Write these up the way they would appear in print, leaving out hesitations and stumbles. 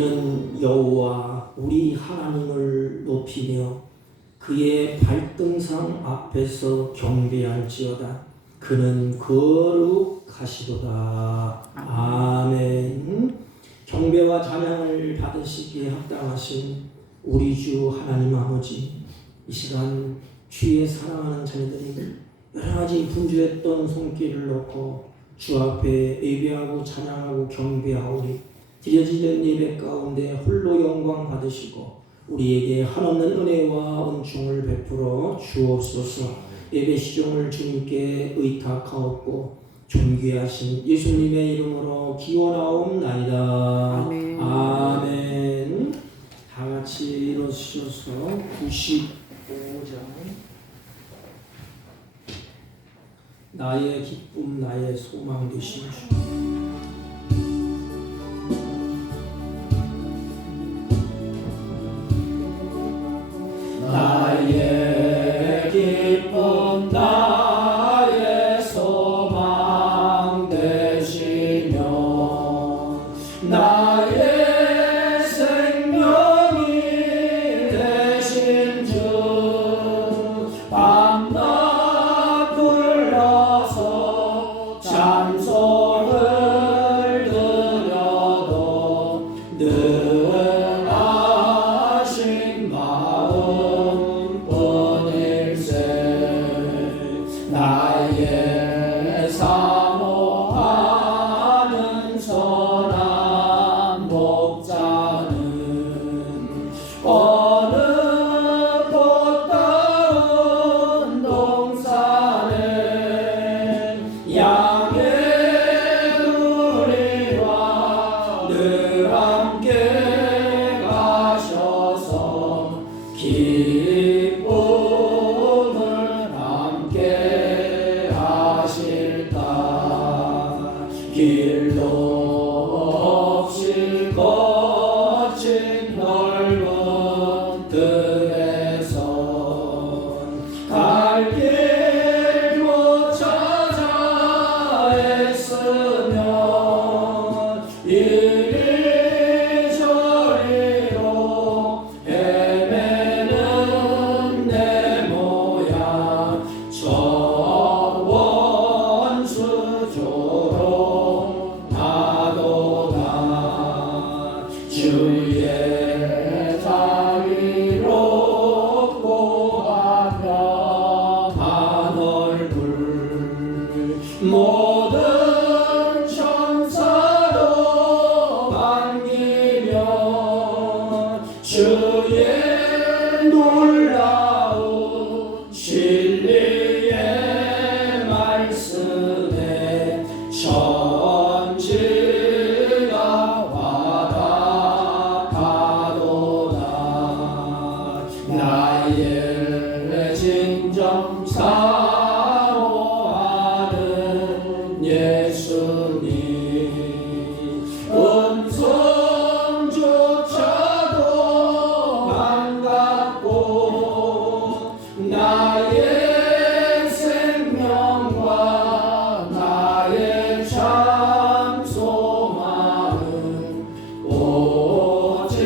우리는 여호와 우리 하나님을 높이며 그의 발등상 앞에서 경배할지어다. 그는 거룩하시도다. 아멘. 경배와 찬양을 받으시기에 합당하신 우리 주 하나님 아버지, 이 시간 주의 사랑하는 자녀들이 여러 가지 분주했던 손길을 놓고 주 앞에 예배하고 찬양하고 경배하오니 드려지는 예배 가운데 홀로 영광 받으시고 우리에게 한없는 은혜와 은총을 베풀어 주옵소서. 예배 시종을 주님께 의탁하옵고 존귀하신 예수님의 이름으로 기원하옵나이다. 아멘. 아멘. 다 같이 일어서셔서 95장 나의 기쁨 나의 소망 되신 주. 나의 기쁨 나의 소망 되시며 나의 생명이 되신 주 밤낮 불러서 찬송을 드려도 늘 하신 마음 나의 사모하는 선한 목자는 어느 꽃다운 동산에 양의 우리와 늘 함께 가셔서 기쁨을 함께 하실까. 길도 없이 거친 넓은 들에서 갈 길 못 찾아 애쓰며 이리저리로 헤매는 내 모양 저 원수조로 나도다. 주의 자비롭고 화평한 얼굴 모든 천사도 반기며 주의 놀라운 진리의 말씀에 천지가 와닿아도다. 나의 진정 사모하는 예수님 음성조차도 반갑고 나의 생명과 나의 참 소망은 오직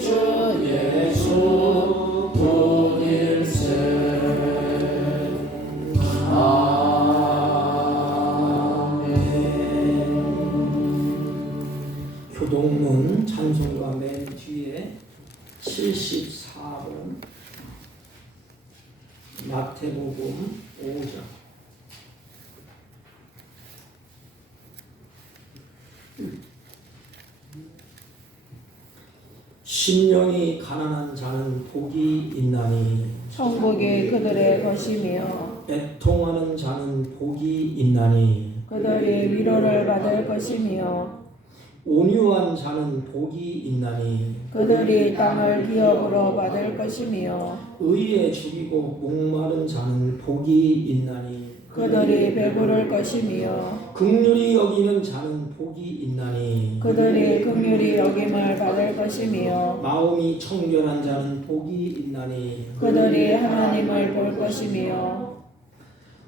주 예수 뿐일세. 아멘. 효동문 찬송가 맨 뒤에 74번 마태복음 5장. 심령이 가난한 자는 복이 있나니 천국이 그들의 것이며 애통하는 자는 복이 있나니 그들이 위로를 받을 것이며 온유한 자는 복이 있나니 그들이 땅을 기업으로 받을 것이며 의에 죽이고 목마른 자는 복이 있나니 그들이 배부를 것이며 긍휼히 여기는 자는 복이 있나니 그들이 긍휼히 여김을 받을 것이며 마음이 청결한 자는 복이 있나니 그들이 하나님을 볼 것이며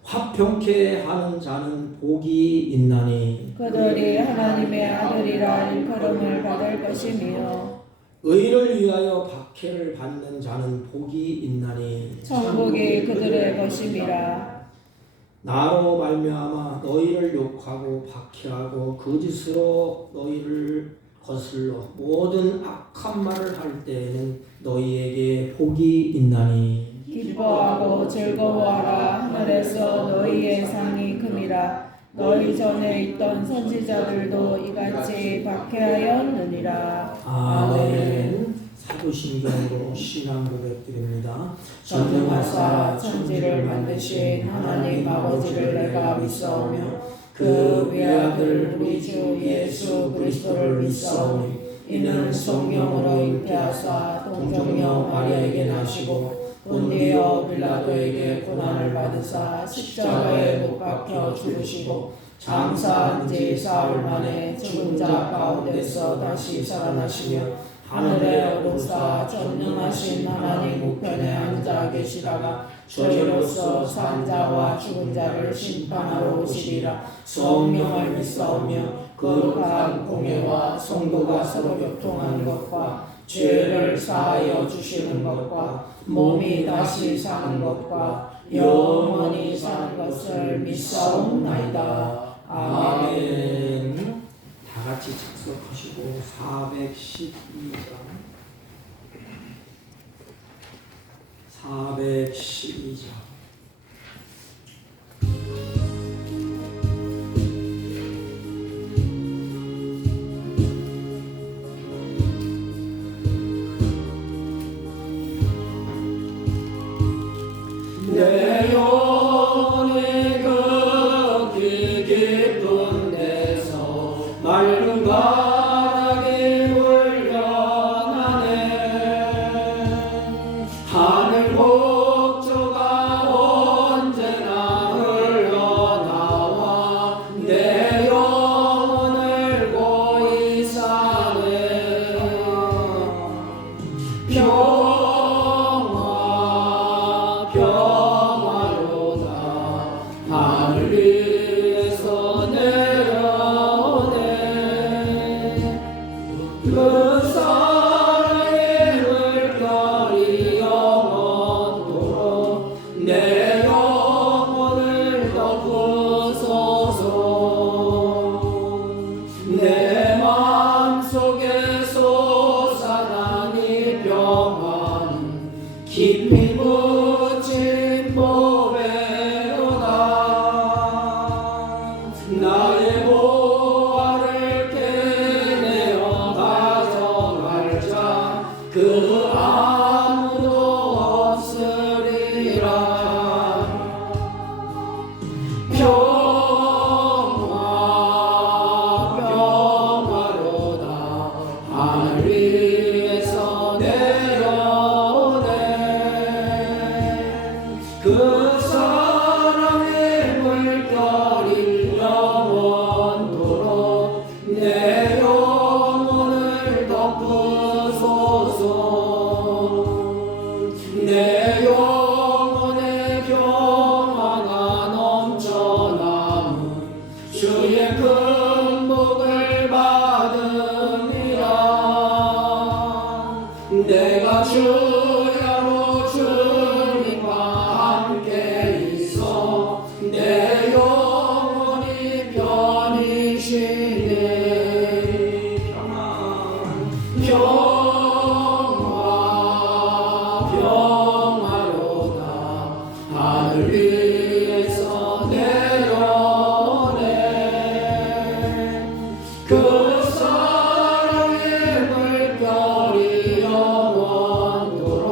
화평케 하는 자는 복이 있나니 그들이 하나님의 아들이라 일컬음을 받을 것이며 의를 위하여 박해를 받는 자는 복이 있나니 천국이 그들의 것임이라. 나로 말미암아 너희를 욕하고 박해하고 거짓으로 너희를 거슬러 모든 악한 말을 할 때에는 너희에게 복이 있나니 기뻐하고 즐거워하라. 하늘에서 너희의 상이 큼이라. 너희 전에 있던 선지자들도 이같이 박해하였느니라. 아멘. 사도신경으로 신앙 고백드립니다. 전능하사 천지를 만드신 하나님 아버지를 내가 믿사오며 그 외아들 우리 주 예수 그리스도를 믿사오니 이는 성령으로 잉태하사 동정녀 마리아에게 나시고 본디오 빌라도에게 고난을 받으사 십자가에 못 박혀 죽으시고 장사한 지 사흘 만에 죽은 자 가운데서 다시 살아나시며 하늘에 오르사 전능하신 하나님 우편에 앉아 계시다가 저희로서 산 자와 죽은 자를 심판하러 오시리라. 성령을 믿사오며 거룩한 공예와 성도가 서로 교통하는 것과 죄를 사하여 주시는 것과 몸이 다시 사는 것과 영원히 사는 것을 믿사옵나이다. 아멘. 다 같이 작석하시고 412장 412장 내 영혼이 그 깊은 데서 맑은 바람이 울려나네. 하늘 목조가 언제나 흘러나와 내 영혼을 고이 사네. 평화로다 하늘 위에서 내려오네. 그 사랑의 물결이 영원토록 내 영혼을 덮으소서. 내 마음속에 솟아난 이 평화는 깊이 묻힌 보배로다. 나의 보화를 캐내어 가져갈 자 그 아무도 없으리라. 평화로다 하늘 위에서 내려오네. 그 사랑의 물결이 영원토록 내 영혼을 덮으소서. 내 영혼의 평화가 넘쳐나무 주의 큰 복을 받으리라. 내가 주야로 주님과 함께 있어 내 영혼이 편히 쉬네. 평화로다 하늘 위에서 내려오네. 그 사랑의 물결이 영원토록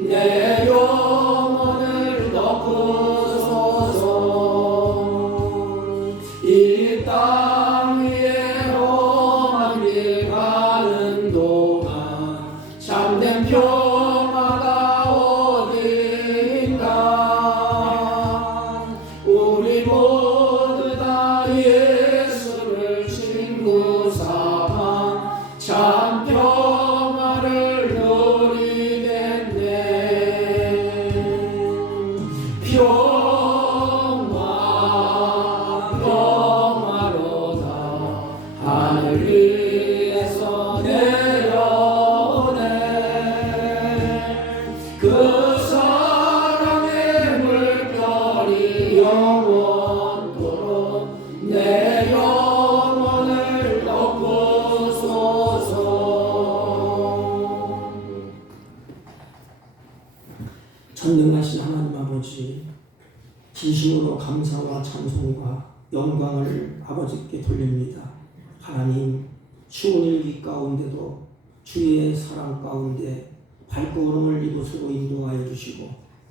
내 영혼을 덮으소서. 이 땅 위에 험한 길 가는 동안 참된 평화가 어디인가. 우리 모두 다 예수를 친구 삼아 참 평화를 누리겠네. 평화로다 전능하신 하나님 아버지, 진심으로 감사와 찬송과 영광을 아버지께 돌립니다. 하나님, 추운 일기 가운데도 주의 사랑 가운데 발걸음을 이곳으로 인도하여 주시고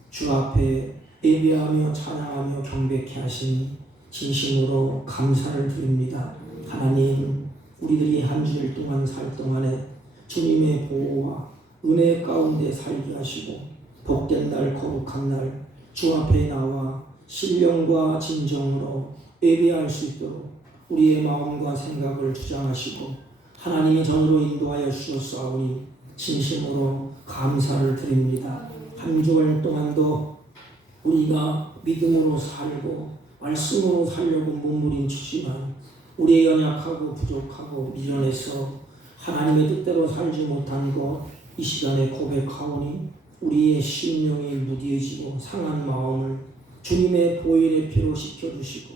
주 앞에 예배하며 찬양하며 경배케 하신 진심으로 감사를 드립니다. 하나님, 우리들이 한 주일 동안 살 동안에 주님의 보호와 은혜 가운데 살게 하시고 복된 날 거룩한 날 주 앞에 나와 신령과 진정으로 예배할 수 있도록 우리의 마음과 생각을 주장하시고 하나님이 전으로 인도하여 주셨사오니 진심으로 감사를 드립니다. 한 주일 동안도 우리가 믿음으로 살고 말씀으로 살려고 몸부림치지만 우리의 연약하고 부족하고 미련해서 하나님의 뜻대로 살지 못한 것 이 시간에 고백하오니 우리의 심령이 무디해지고 상한 마음을 주님의 보혈의 피로 씻겨주시고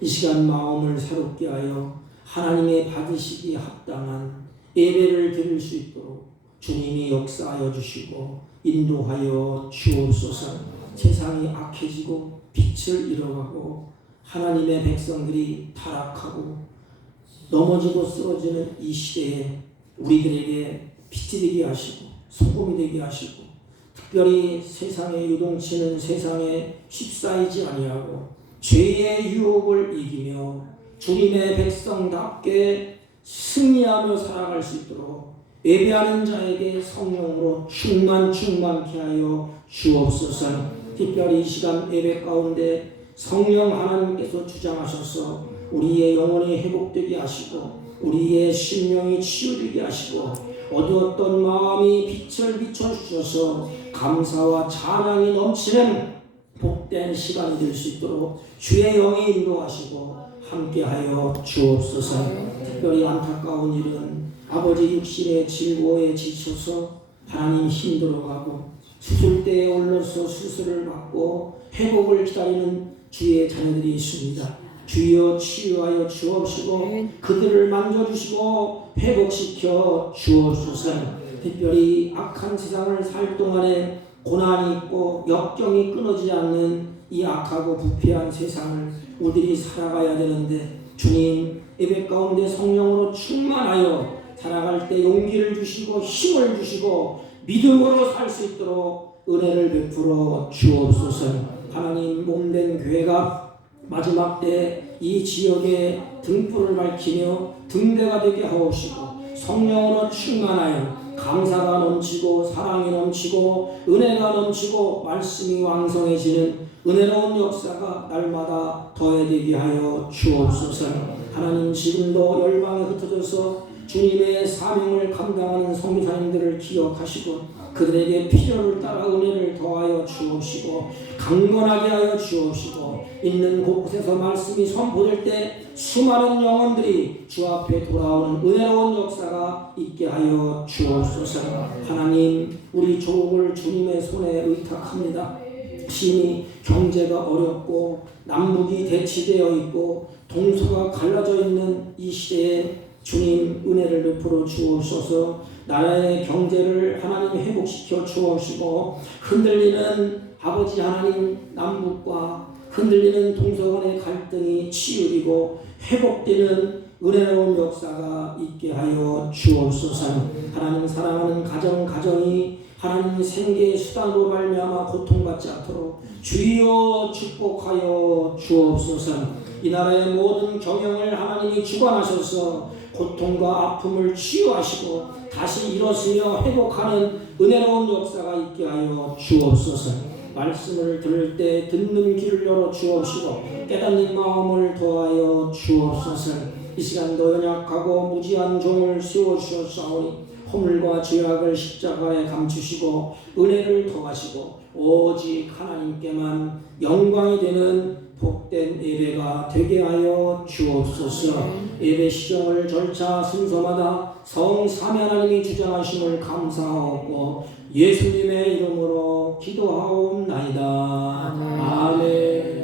이 시간 마음을 새롭게 하여 하나님의 받으시기에 합당한 예배를 드릴 수 있도록 주님이 역사하여 주시고 인도하여 주옵소서. 세상이 악해지고 빛을 잃어가고 하나님의 백성들이 타락하고 넘어지고 쓰러지는 이 시대에 우리들에게 빛이 되게 하시고 소금이 되게 하시고 특별히 세상에 유동치는 세상에 휩싸이지 아니하고 죄의 유혹을 이기며 주님의 백성답게 승리하며 살아갈 수 있도록 예배하는 자에게 성령으로 충만케 하여 주옵소서. 특별히 이 시간 예배 가운데 성령 하나님께서 주장하셔서 우리의 영혼이 회복되게 하시고 우리의 심령이 치유되게 하시고 어두웠던 마음이 빛을 비춰주셔서 감사와 찬양이 넘치는 복된 시간이 될 수 있도록 주의 영이 인도하시고 함께하여 주옵소서. 특별히 안타까운 일은 아버지 육신의 질고에 지쳐서 하나님 힘들어가고 수술대에 올라서 수술을 받고 회복을 기다리는 주의 자녀들이 있습니다. 주여 치유하여 주옵시고 그들을 만져주시고 회복시켜 주옵소서. 특별히 악한 세상을 살 동안에 고난이 있고 역경이 끊어지지 않는 이 악하고 부패한 세상을 우리들이 살아가야 되는데 주님 예배 가운데 성령으로 충만하여 살아갈 때 용기를 주시고 힘을 주시고 믿음으로 살 수 있도록 은혜를 베풀어 주옵소서. 하나님 몸된 교회가 마지막 때 이 지역에 등불을 밝히며 등대가 되게 하옵시고 성령으로 충만하여 감사가 넘치고 사랑이 넘치고 은혜가 넘치고 말씀이 왕성해지는 은혜로운 역사가 날마다 더해지게 하여 주옵소서. 하나님 지금도 열방에 흩어져서 주님의 사명을 감당하는 선교사님들을 기억하시고 그들에게 필요를 따라 은혜를 더하여 주옵시고 강건하게 하여 주옵시고 있는 곳곳에서 말씀이 선포될 때 수많은 영혼들이 주 앞에 돌아오는 은혜로운 역사가 있게 하여 주옵소서. 하나님 우리 조국을 주님의 손에 의탁합니다. 심히 경제가 어렵고 남북이 대치되어 있고 동서가 갈라져 있는 이 시대에 주님 은혜를 베풀어 주옵소서. 나라의 경제를 하나님 회복시켜 주옵시고 흔들리는 아버지 하나님 남북과 흔들리는 동서간의 갈등이 치유되고 회복되는 은혜로운 역사가 있게 하여 주옵소서. 하나님 사랑하는 가정이 하나님 생계의 수단으로 말미암아 고통받지 않도록 주여 축복하여 주옵소서. 이 나라의 모든 경영을 하나님이 주관하셔서 고통과 아픔을 치유하시고 다시 일어서며 회복하는 은혜로운 역사가 있게 하여 주옵소서. 말씀을 들을 때 듣는 귀를 열어 주옵시고 깨닫는 마음을 더하여 주옵소서. 이 시간도 연약하고 무지한 종을 세워주셨사오니 허물과 죄악을 십자가에 감추시고 은혜를 더하시고 오직 하나님께만 영광이 되는 복된 예배가 되게 하여 주옵소서. 예배 시정을 절차 순서마다 성삼위 하나님이 주장하심을 감사하고 예수님의 이름으로 기도하옵나이다. 아멘.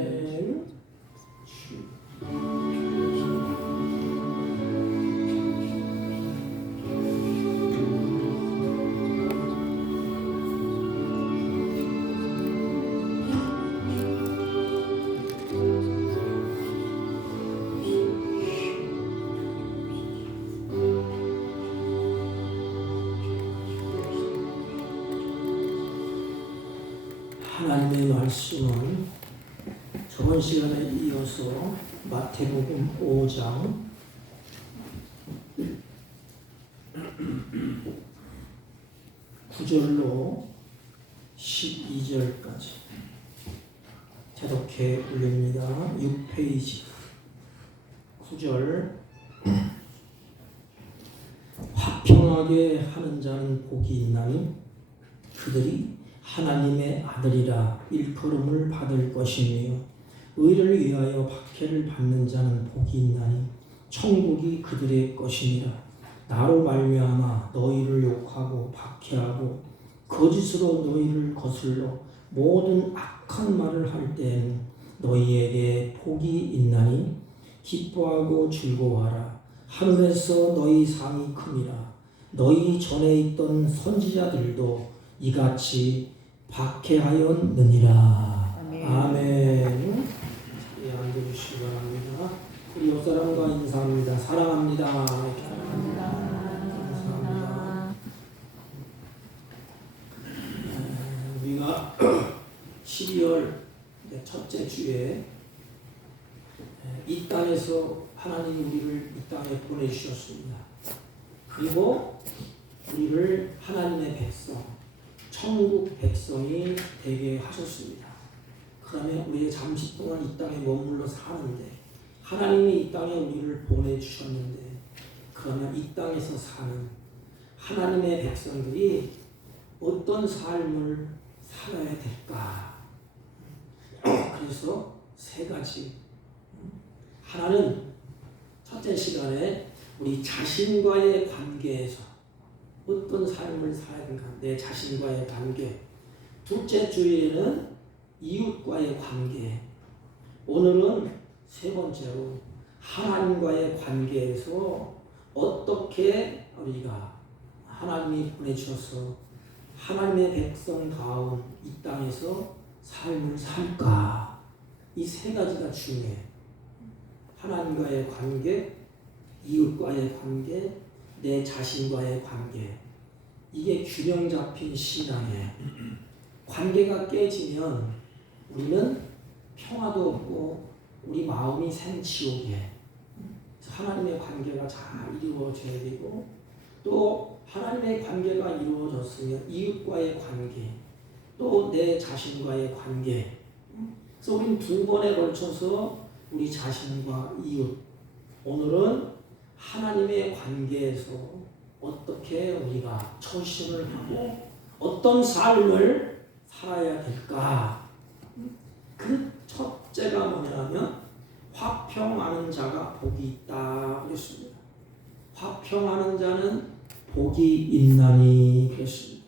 하나님의 말씀은 저번 시간에 이어서 마태복음 5장 9절로 12절까지 대독해 올립니다. 6페이지 9절 화평하게 하는 자는 복이 있나니 그들이 하나님의 아들이라 일컬음을 받을 것이며 의를 위하여 박해를 받는 자는 복이 있나니 천국이 그들의 것이니라. 나로 말미암아 너희를 욕하고 박해하고 거짓으로 너희를 거슬러 모든 악한 말을 할 때에는 너희에게 복이 있나니 기뻐하고 즐거워하라. 하늘에서 너희 상이 큼이라. 너희 전에 있던 선지자들도 이같이 박해하였느니라. 아멘. 예, 앉아주시기 바랍니다. 우리 옆 사람과 인사합니다. 사랑합니다. 감사합니다. 우리가 12월 첫째 주에 이 땅에서 하나님이 우리를 이 땅에 보내주셨습니다. 그리고 우리를 하나님의 백성, 천국 백성이 되게 하셨습니다. 그러면 우리가 잠시 동안 이 땅에 머물러 사는데 하나님이 이 땅에 우리를 보내주셨는데 그러면 이 땅에서 사는 하나님의 백성들이 어떤 삶을 살아야 될까? 그래서 세 가지. 하나는 첫째 시간에 우리 자신과의 관계에서 어떤 삶을 살아야 되는가? 내 자신과의 관계. 둘째 주에는 이웃과의 관계. 오늘은 세 번째로 하나님과의 관계에서 어떻게 우리가 하나님이 보내주셔서 하나님의 백성다운 이 땅에서 삶을 살까? 이 세 가지가 중요해. 하나님과의 관계, 이웃과의 관계, 내 자신과의 관계. 이게 균형 잡힌 신앙이에요. 관계가 깨지면 우리는 평화도 없고 우리 마음이 생지옥이에요. 하나님의 관계가 잘 이루어져야 되고 또 하나님의 관계가 이루어졌으면 이웃과의 관계 또 내 자신과의 관계. 그래서 우리는 두 번에 걸쳐서 우리 자신과 이웃, 오늘은 하나님의 관계에서 어떻게 우리가 처신을 하고 어떤 삶을 살아야 될까? 그 첫째가 뭐냐면 화평하는 자가 복이 있다 그랬습니다. 화평하는 자는 복이 있나니 그랬습니다.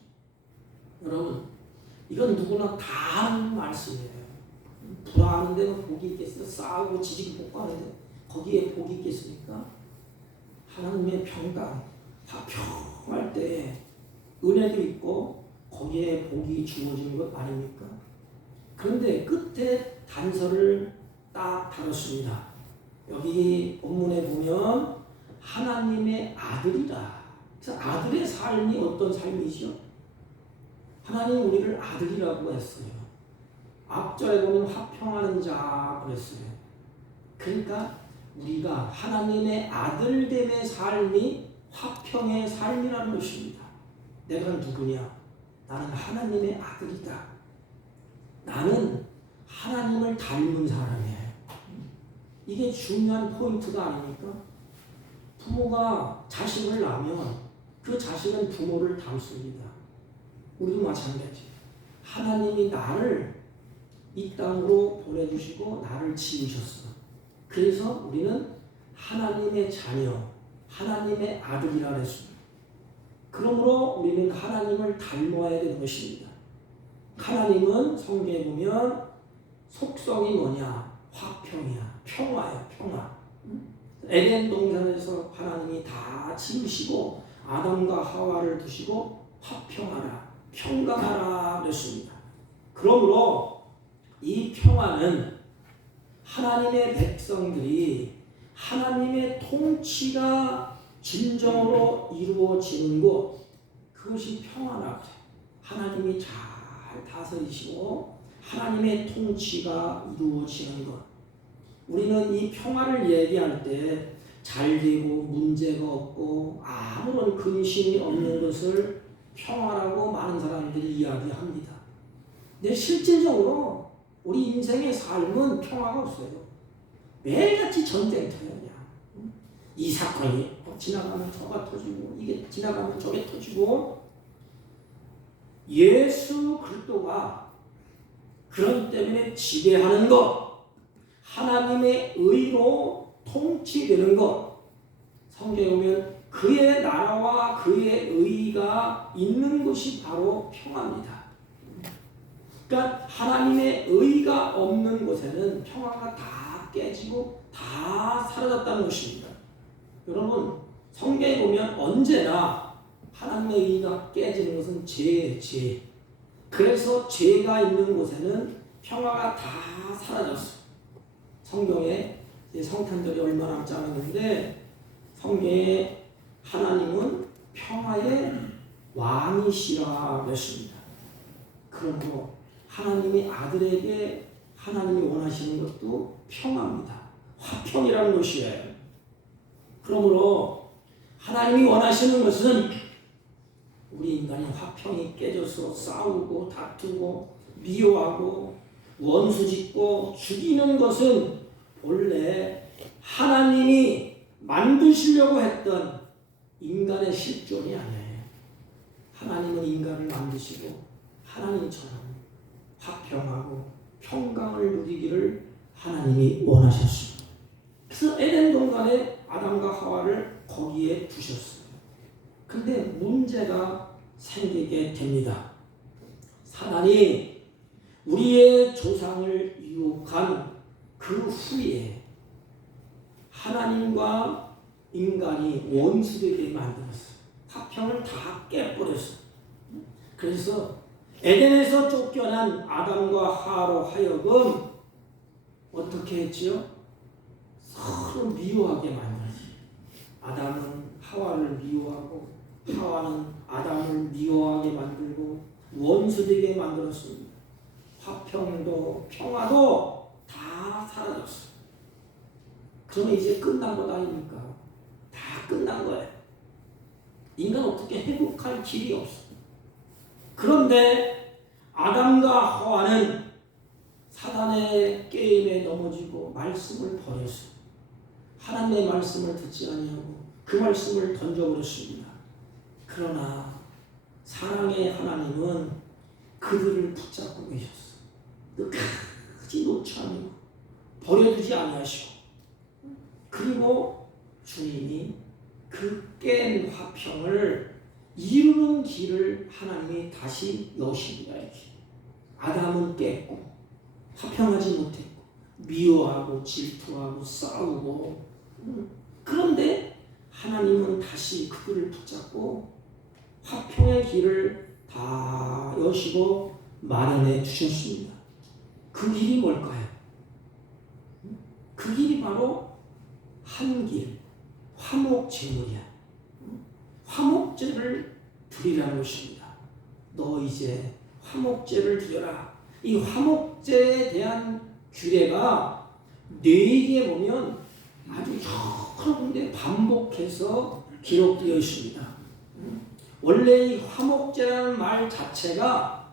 여러분 이건 누구나 다 하는 말씀이에요. 불화하는 데는 복이 있겠어요? 싸우고 지지복구하는데 거기에 복이 있겠습니까? 하나님의 평강, 화평할 때 은혜도 있고 거기에 복이 주어지는 것 아닙니까? 그런데 끝에 단서를 딱 다뤘습니다. 여기 본문에 보면 하나님의 아들이다. 그래서 아들의 삶이 어떤 삶이죠? 하나님 우리를 아들이라고 했어요. 앞절에 보면 화평하는 자 그랬어요. 그러니까 우리가 하나님의 아들됨의 삶이 화평의 삶이라는 것입니다. 내가 누구냐? 나는 하나님의 아들이다. 나는 하나님을 닮은 사람이에요. 이게 중요한 포인트가 아닙니까? 부모가 자식을 낳으면 그 자식은 부모를 닮습니다. 우리도 마찬가지. 하나님이 나를 이 땅으로 보내주시고 나를 지으셨어. 그래서 우리는 하나님의 자녀, 하나님의 아들이라 했습니다. 그러므로 우리는 하나님을 닮아야 되는 것입니다. 하나님은 성경에 보면 속성이 뭐냐? 화평이야. 평화야. 평화. 에덴 동산에서 하나님이 다 지으시고 아담과 하와를 두시고 화평하라. 평강하라 그랬습니다. 그러므로 이 평화는 하나님의 백성들이 하나님의 통치가 진정으로 이루어지는 곳, 그것이 평화라고 해요. 하나님이 잘 다스리시고 하나님의 통치가 이루어지는 것. 우리는 이 평화를 얘기할 때 잘 되고 문제가 없고 아무런 근심이 없는 것을 평화라고 많은 사람들이 이야기합니다. 근데 실질적으로 우리 인생의 삶은 평화가 없어요. 매일같이 전쟁터예요. 그냥. 이 사건이 지나가면 저가 터지고 이게 지나가면 저게 터지고 예수 그리스도가 그런 때문에 지배하는 것, 하나님의 의로 통치되는 것, 성경에 보면 그의 나라와 그의 의가 있는 것이 바로 평화입니다. 그러니까 하나님의 의가 없는 곳에는 평화가 다 깨지고 다 사라졌다는 것입니다. 여러분, 성경에 보면 언제나 하나님의 의가 깨지는 것은 죄. 그래서 죄가 있는 곳에는 평화가 다 사라졌어요. 성경에 성탄절이 얼마 남지 않았는데 성경에 하나님은 평화의 왕이시라 그랬습니다. 그러므로 하나님이 아들에게 하나님이 원하시는 것도 평화입니다. 화평이라는 것이에요. 그러므로 하나님이 원하시는 것은 우리 인간이 화평이 깨져서 싸우고 다투고 미워하고 원수짓고 죽이는 것은 원래 하나님이 만드시려고 했던 인간의 실존이 아니에요. 하나님은 인간을 만드시고 하나님처럼 화평하고 평강을 누리기를 하나님이 원하셨습니다. 그래서 에덴 동산에 아담과 하와를 거기에 두셨어요. 근데 문제가 생기게 됩니다. 사단이 우리의 조상을 유혹한 그 후에 하나님과 인간이 원수되게 만들었어요. 화평을 다 깨버렸어요. 그래서 에덴에서 쫓겨난 아담과 하와로 하여금 어떻게 했지요? 서로 미워하게 만들었어요. 아담은 하와를 미워하고 하와는 아담을 미워하게 만들고 원수되게 만들었습니다. 화평도 평화도 다 사라졌어요. 그러면 이제 끝난 것 아닙니까? 다 끝난 거예요. 인간 어떻게 회복할 길이 없어요. 그런데 아담과 하와는 사단의 게임에 넘어지고 말씀을 버렸어요. 하나님의 말씀을 듣지 아니하고 그 말씀을 던져버렸습니다. 그러나 사랑의 하나님은 그들을 붙잡고 계셨어요. 끝까지 놓지 않고 버려두지 아니하시고, 그리고 주님이 그 깬 화평을 이루는 길을 하나님이 다시 여십니다. 이렇게. 아담은 깼고 화평하지 못했고 미워하고 질투하고 싸우고, 그런데 하나님은 다시 그들을 붙잡고 화평의 길을 다 여시고 마련해 주셨습니다. 그 길이 뭘까요? 그 길이 바로 한 길, 화목제물이야. 화목제를 드리라는 것입니다. 너 이제 화목제를 드려라. 이 화목제에 대한 규례가 뇌기에 보면 아주 여러 군데 반복해서 기록되어 있습니다. 원래 이 화목제라는 말 자체가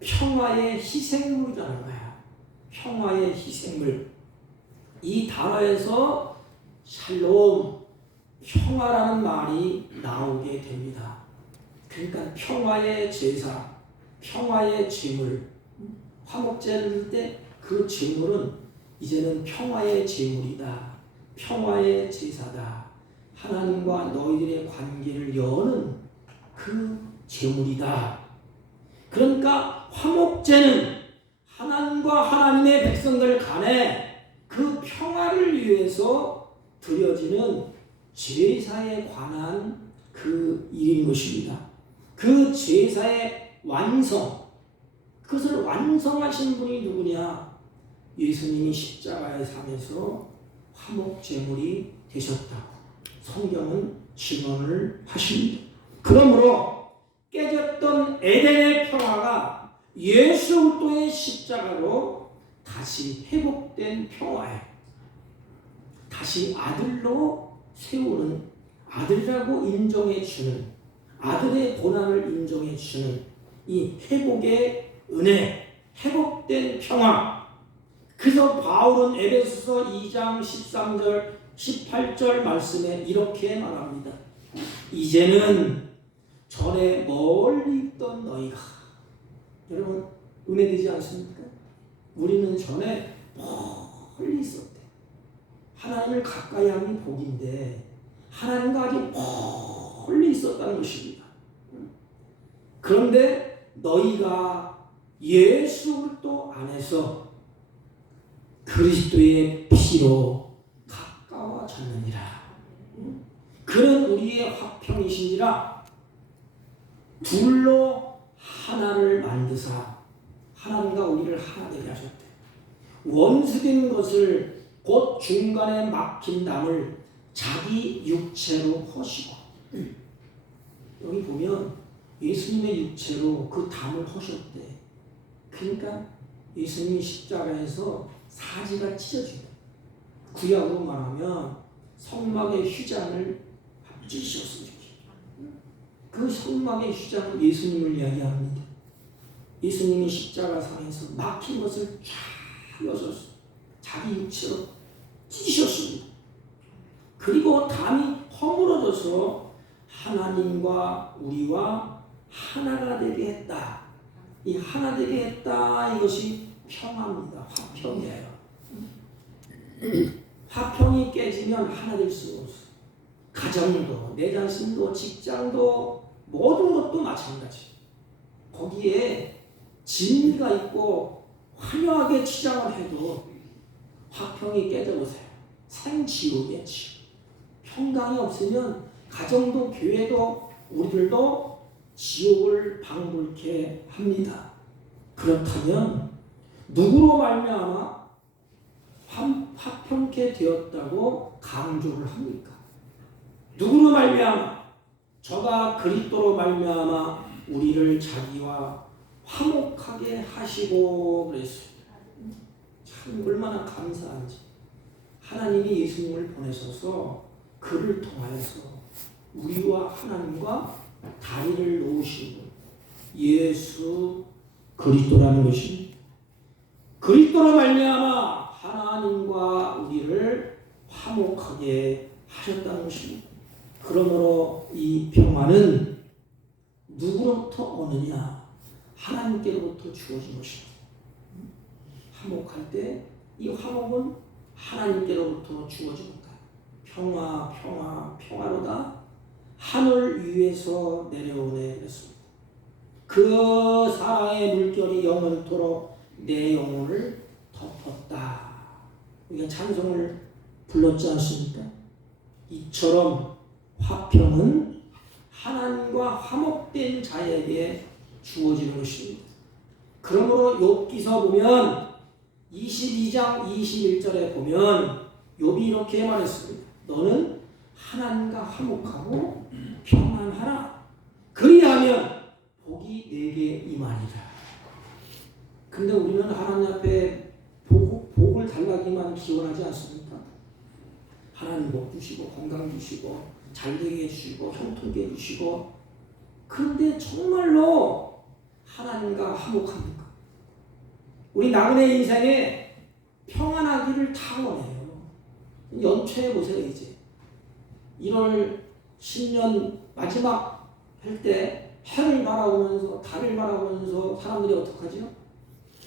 평화의 희생물이라는 거야. 평화의 희생물. 이 단어에서 샬롬, 평화라는 말이 나오게 됩니다. 그러니까 평화의 제사, 평화의 제물, 화목제를 할 때 그 제물은 이제는 평화의 제물이다. 평화의 제사다. 하나님과 너희들의 관계를 여는 그 제물이다. 그러니까 화목제는 하나님과 하나님의 백성들 간에 그 평화를 위해서 드려지는 제사에 관한 그 일인 것입니다. 그 제사의 완성, 그것을 완성하신 분이 누구냐? 예수님이 십자가의 삶에서 화목제물이 되셨다고 성경은 증언을 하십니다. 그러므로 깨졌던 에덴의 평화가 예수 그리스도의 십자가로 다시 회복된 평화에 다시 아들로 세우는, 아들이라고 인정해 주는, 아들의 고난을 인정해 주는 이 회복의 은혜, 회복된 평화. 그래서 바울은 에베소서 2장 13절 18절 말씀에 이렇게 말합니다. 이제는 전에 멀리 있던 너희가, 여러분 은혜되지 않습니까? 우리는 전에 멀리 있었대. 하나님을 가까이 하는 복인데 하나님과 아주 멀리 있었다는 것입니다. 그런데 너희가 예수 그리스도 안에서 그리스도의 피로 가까워졌느니라. 그는 우리의 화평이시니라. 둘로 하나를 만드사 하나님과 우리를 하나 되게 하셨대. 원수된 것을 곧 중간에 막힌 담을 자기 육체로 허시고, 여기 보면 예수님의 육체로 그 담을 허셨대. 그러니까 예수님이 십자가에서 사지가 찢어지고, 구약으로 말하면 성막의 휘장을 찢으셨습니다. 그 성막의 휘장은 예수님을 이야기합니다. 예수님이 십자가상에서 막힌 것을 쫙 여셨어요. 자기 육체로 찢으셨습니다. 그리고 담이 허물어져서 하나님과 우리와 하나가 되게 했다. 이 하나 되게 했다, 이것이 평화입니다. 화평이에요. 화평이 깨지면 하나 될 수가 없어요. 가정도, 내 자신도, 직장도, 모든 것도 마찬가지. 거기에 진리가 있고 화려하게 치장을 해도 화평이 깨져보세요. 생지옥이에요. 평강이 없으면 가정도 교회도 우리들도 지옥을 방불케 합니다. 그렇다면 누구로 말미암아 화평케 되었다고 강조를 합니까? 누구로 말미암아? 저가 그리스도로 말미암아 우리를 자기와 화목하게 하시고 그랬습니다. 참 얼마나 감사한지. 하나님이 예수님을 보내셔서 그를 통하여서 우리와 하나님과 다리를 놓으신 분, 예수 그리스도라는 것입니다. 그리스도로 말미암아 하나님과 우리를 화목하게 하셨다는 것입니다. 그러므로 이 평화는 누구로부터 오느냐? 하나님께로부터 주어진 것입니다. 화목할 때 이 화목은 하나님께로부터 주어진 것이다. 평화, 평화, 평화로다. 하늘 위에서 내려오네 그랬습니다. 그 사랑의 물결이 영원토록 내 영혼을 덮었다. 우리가 찬송을 불렀지 않습니까? 이처럼 화평은 하나님과 화목된 자에게 주어지는 것입니다. 그러므로 욥기서 보면 22장 21절에 보면 욥이 이렇게 말했습니다. 너는 하나님과 화목하고 평안하라. 그리하면 복이 내게 임하리라. 근데 우리는 하나님 앞에 복을 달라기만 기원하지 않습니까? 하나님 복 주시고 건강 주시고 잘되게 해주시고 형통게 해주시고, 그런데 정말로 하나님과 화목합니까? 우리 나그네 인생에 평안하기를 다 원해요. 연초해 보세요. 이제 1월 신년 마지막 할 때 해를 바라보면서 달을 바라보면서 사람들이 어떡하죠?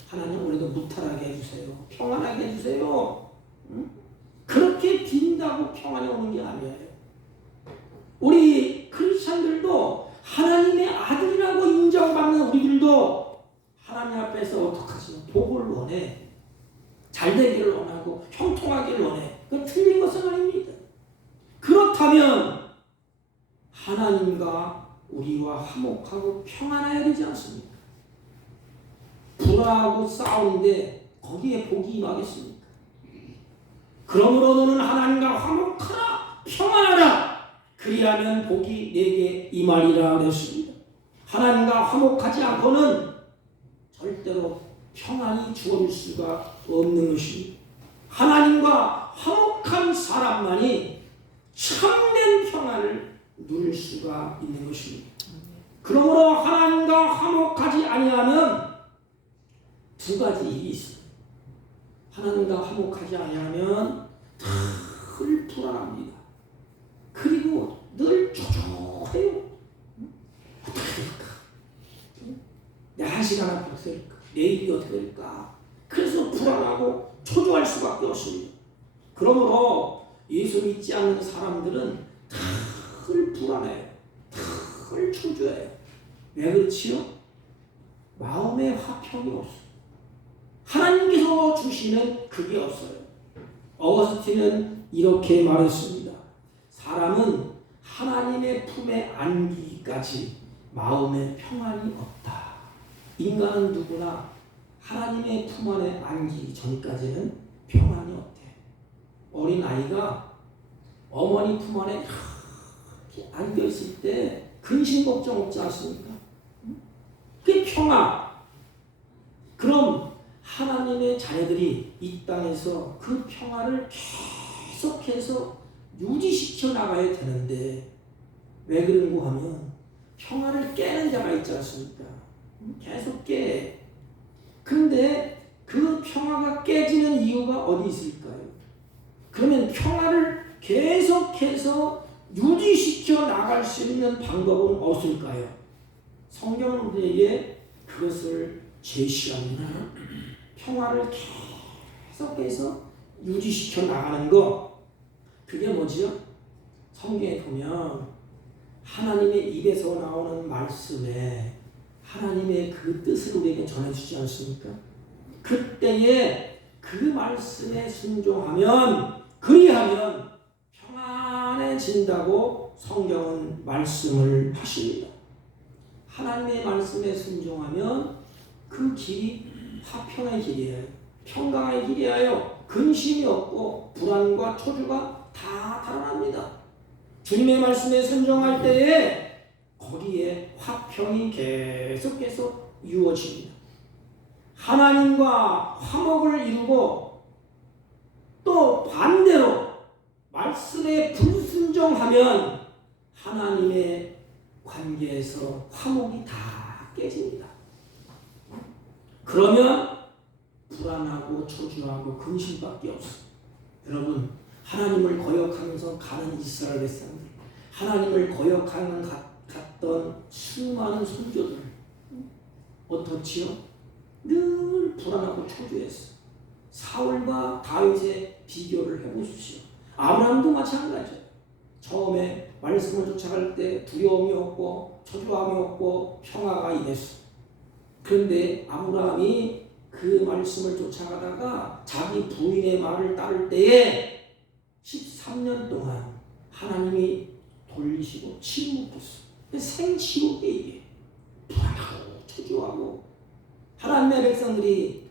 하나님 우리도 무탈하게 해주세요. 평안하게 해주세요. 응? 그렇게 빈다고 평안이 오는 게 아니에요. 우리 크리스찬들도 하나님의 아들이라고 인정받는 우리들도 하나님 앞에서 어떡하죠? 복을 원해. 잘되기를 원하고 형통하기를 원해. 그건 틀린 것은 아닙니다. 그렇다면 하나님과 우리와 화목하고 평안해야 되지 않습니까? 불화하고 싸우는데 거기에 복이 임하겠습니까? 그러므로 너는 하나님과 화목하라, 평안하라. 그리하면 복이 내게 임하리라 그랬습니다. 하나님과 화목하지 않고는 절대로 평안이 주어질 수가 없는 것입니다. 하나님과 화목한 사람만이 참된 평안을 누릴 수가 있는 것입니다. 그러므로 하나님과 화목하지 아니하면 두 가지 일이 있어요. 하나님과 화목하지 아니하면 늘 불안합니다. 그리고 늘 초조해요. 어떻게 될까? 내 시간 어떻게 될까? 내일이 어떻게 될까? 그래서 불안하고 초조할 수밖에 없습니다. 그러므로 예수 믿지 않는 사람들은 늘 불안해요. 늘 초조해요. 왜 그렇지요? 마음의 화평이 없어요. 하나님께서 주시는 그게 없어요. 어거스틴은 이렇게 말했습니다. 사람은 하나님의 품에 안기기까지 마음의 평안이 없다. 인간은 누구나 하나님의 품 안에 안기기 전까지는 평안이 없대. 어린 아이가 어머니 품 안에 이렇게 안겨 있을 때 근심 걱정 없지 않습니까? 그게 평안. 그럼 하나님의 자녀들이 이 땅에서 그 평안을 계속해서 유지시켜 나가야 되는데 왜 그런고 하면 평안을 깨는 자가 있지 않습니까? 계속 깨. 그런데 그 평화가 깨지는 이유가 어디 있을까요? 그러면 평화를 계속해서 유지시켜 나갈 수 있는 방법은 없을까요? 성경은 우리에게 그것을 제시합니다. 평화를 계속해서 유지시켜 나가는 것, 그게 뭐지요? 성경에 보면 하나님의 입에서 나오는 말씀에 하나님의 그 뜻을 우리에게 전해주지 않습니까? 그때에 그 말씀에 순종하면, 그리하면 평안해진다고 성경은 말씀을 하십니다. 하나님의 말씀에 순종하면 그 길이 화평의 길이에요. 평강의 길이에요. 근심이 없고 불안과 초조가 다 달아납니다. 주님의 말씀에 순종할 때에 거기에 화평이 계속해서 이루어집니다. 하나님과 화목을 이루고 또 반대로 말씀에 불순종하면 하나님의 관계에서 화목이 다 깨집니다. 그러면 불안하고 초조하고 근심밖에 없어요. 여러분, 하나님을 거역하면서 가는 이스라엘 백성들, 하나님을 거역하는 갔던 수많은 선조들 어떻지요? 늘 불안하고 초조했어. 사울과 다윗의 비교를 해보십시오. 아브라함도 마찬가지예요. 처음에 말씀을 쫓아갈 때 두려움이 없고 초조함이 없고 평화가 임했어. 그런데 아브라함이 그 말씀을 쫓아가다가 자기 부인의 말을 따를 때에 13년 동안 하나님이 돌리시고 침묵했어. 생지옥에 이게 불안하고 초조하고, 하나님의 백성들이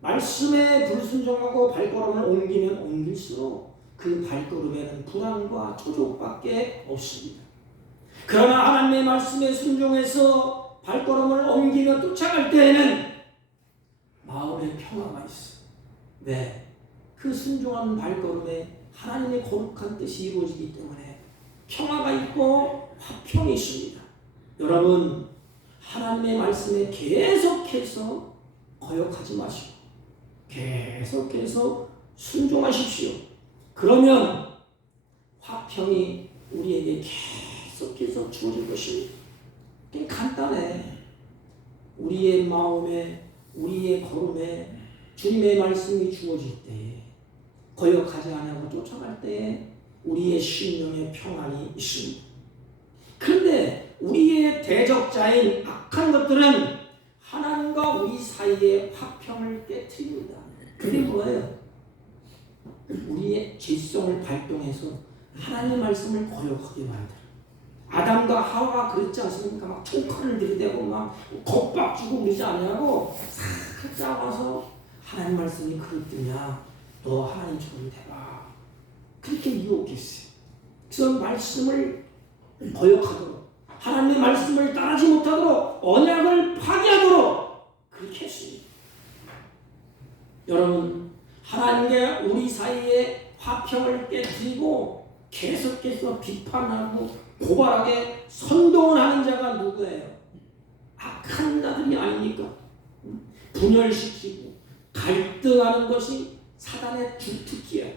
말씀에 불순종하고 발걸음을 옮기면 옮길수록 그 발걸음에는 불안과 초조밖에 없습니다. 그러나 하나님의 말씀에 순종해서 발걸음을 옮기며 쫓아갈 때에는 마음의 평화가 있어. 왜? 그 순종하는 발걸음에 하나님의 거룩한 뜻이 이루어지기 때문에 평화가 있고 화평이 있습니다. 여러분, 하나님의 말씀에 계속해서 거역하지 마시고 계속해서 순종하십시오. 그러면 화평이 우리에게 계속해서 주어질 것입니다. 그게 간단해. 우리의 마음에, 우리의 걸음에 주님의 말씀이 주어질 때에, 거역하지 않고 쫓아갈 때에 우리의 심령의 평안이 있습니다. 그런데 우리의 대적자인 악한 것들은 하나님과 우리 사이의 화평을 깨트립니다. 그게 뭐예요? 우리의 죄성을 발동해서 하나님의 말씀을 거역하게 만들어요. 아담과 하와가 그랬지 않습니까? 막 총칼을 들이대고 막 겁박 주고 그러지 않냐고 살짝 와서 하나님 말씀이 그렇더냐, 너 하나님처럼 되라, 그렇게 유혹했어요. 그래서 말씀을 거역하도록, 하나님의 말씀을 따르지 못하도록, 언약을 파괴하도록 그렇게 했습니다. 화평을 깨뜨리고 계속해서 비판하고 고발하게 선동을 하는 자가 누구예요? 악한 자들이 아닙니까? 분열시키고 갈등하는 것이 사단의 주특기예요.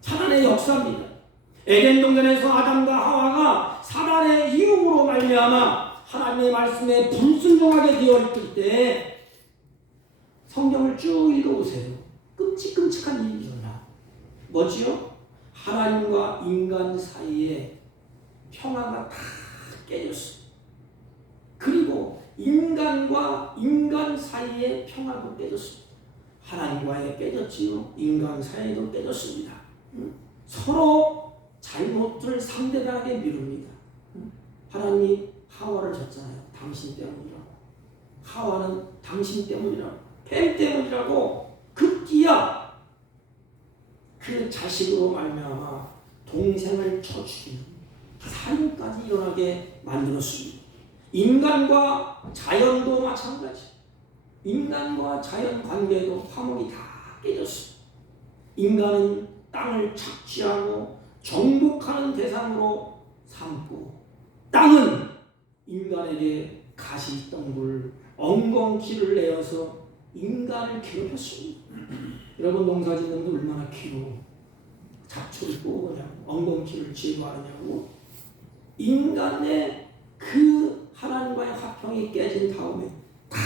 사단의 역사입니다. 에덴 동산에서 아담과 하와가 사단의 유혹으로 말미암아 하나님의 말씀에 불순종하게 되었을 때 성경을 쭉 읽어보세요. 끔찍끔찍한 일이 일어나. 뭐지요? 하나님과 인간 사이에 평화가 다 깨졌어요. 그리고 인간과 인간 사이에 평화도 깨졌습니다. 하나님과의 깨졌지요. 인간 사이에도 깨졌습니다. 서로 잘못을 상대방에게 미룹니다. 하나님이 하와를 졌잖아요. 당신 때문이라고. 하와는 당신 때문이라고. 뱀 때문이라고 급기야 그 자식으로 말미암아 동생을 쳐 죽이는 살인까지 일어나게 만들었습니다. 인간과 자연도 마찬가지. 인간과 자연 관계도 화목이 다 깨졌습니다. 인간은 땅을 착취하고 정복하는 대상으로 삼고 땅은 인간에게 가시덩굴 엉겅퀴를 내어서 인간을 괴롭혔습니다. 여러분 농사짓는 게 얼마나 괴로워. 잡초를 뽑으냐고 엉겅퀴를 제거하냐고. 인간의 그 하나님과의 화평이 깨진 다음에 다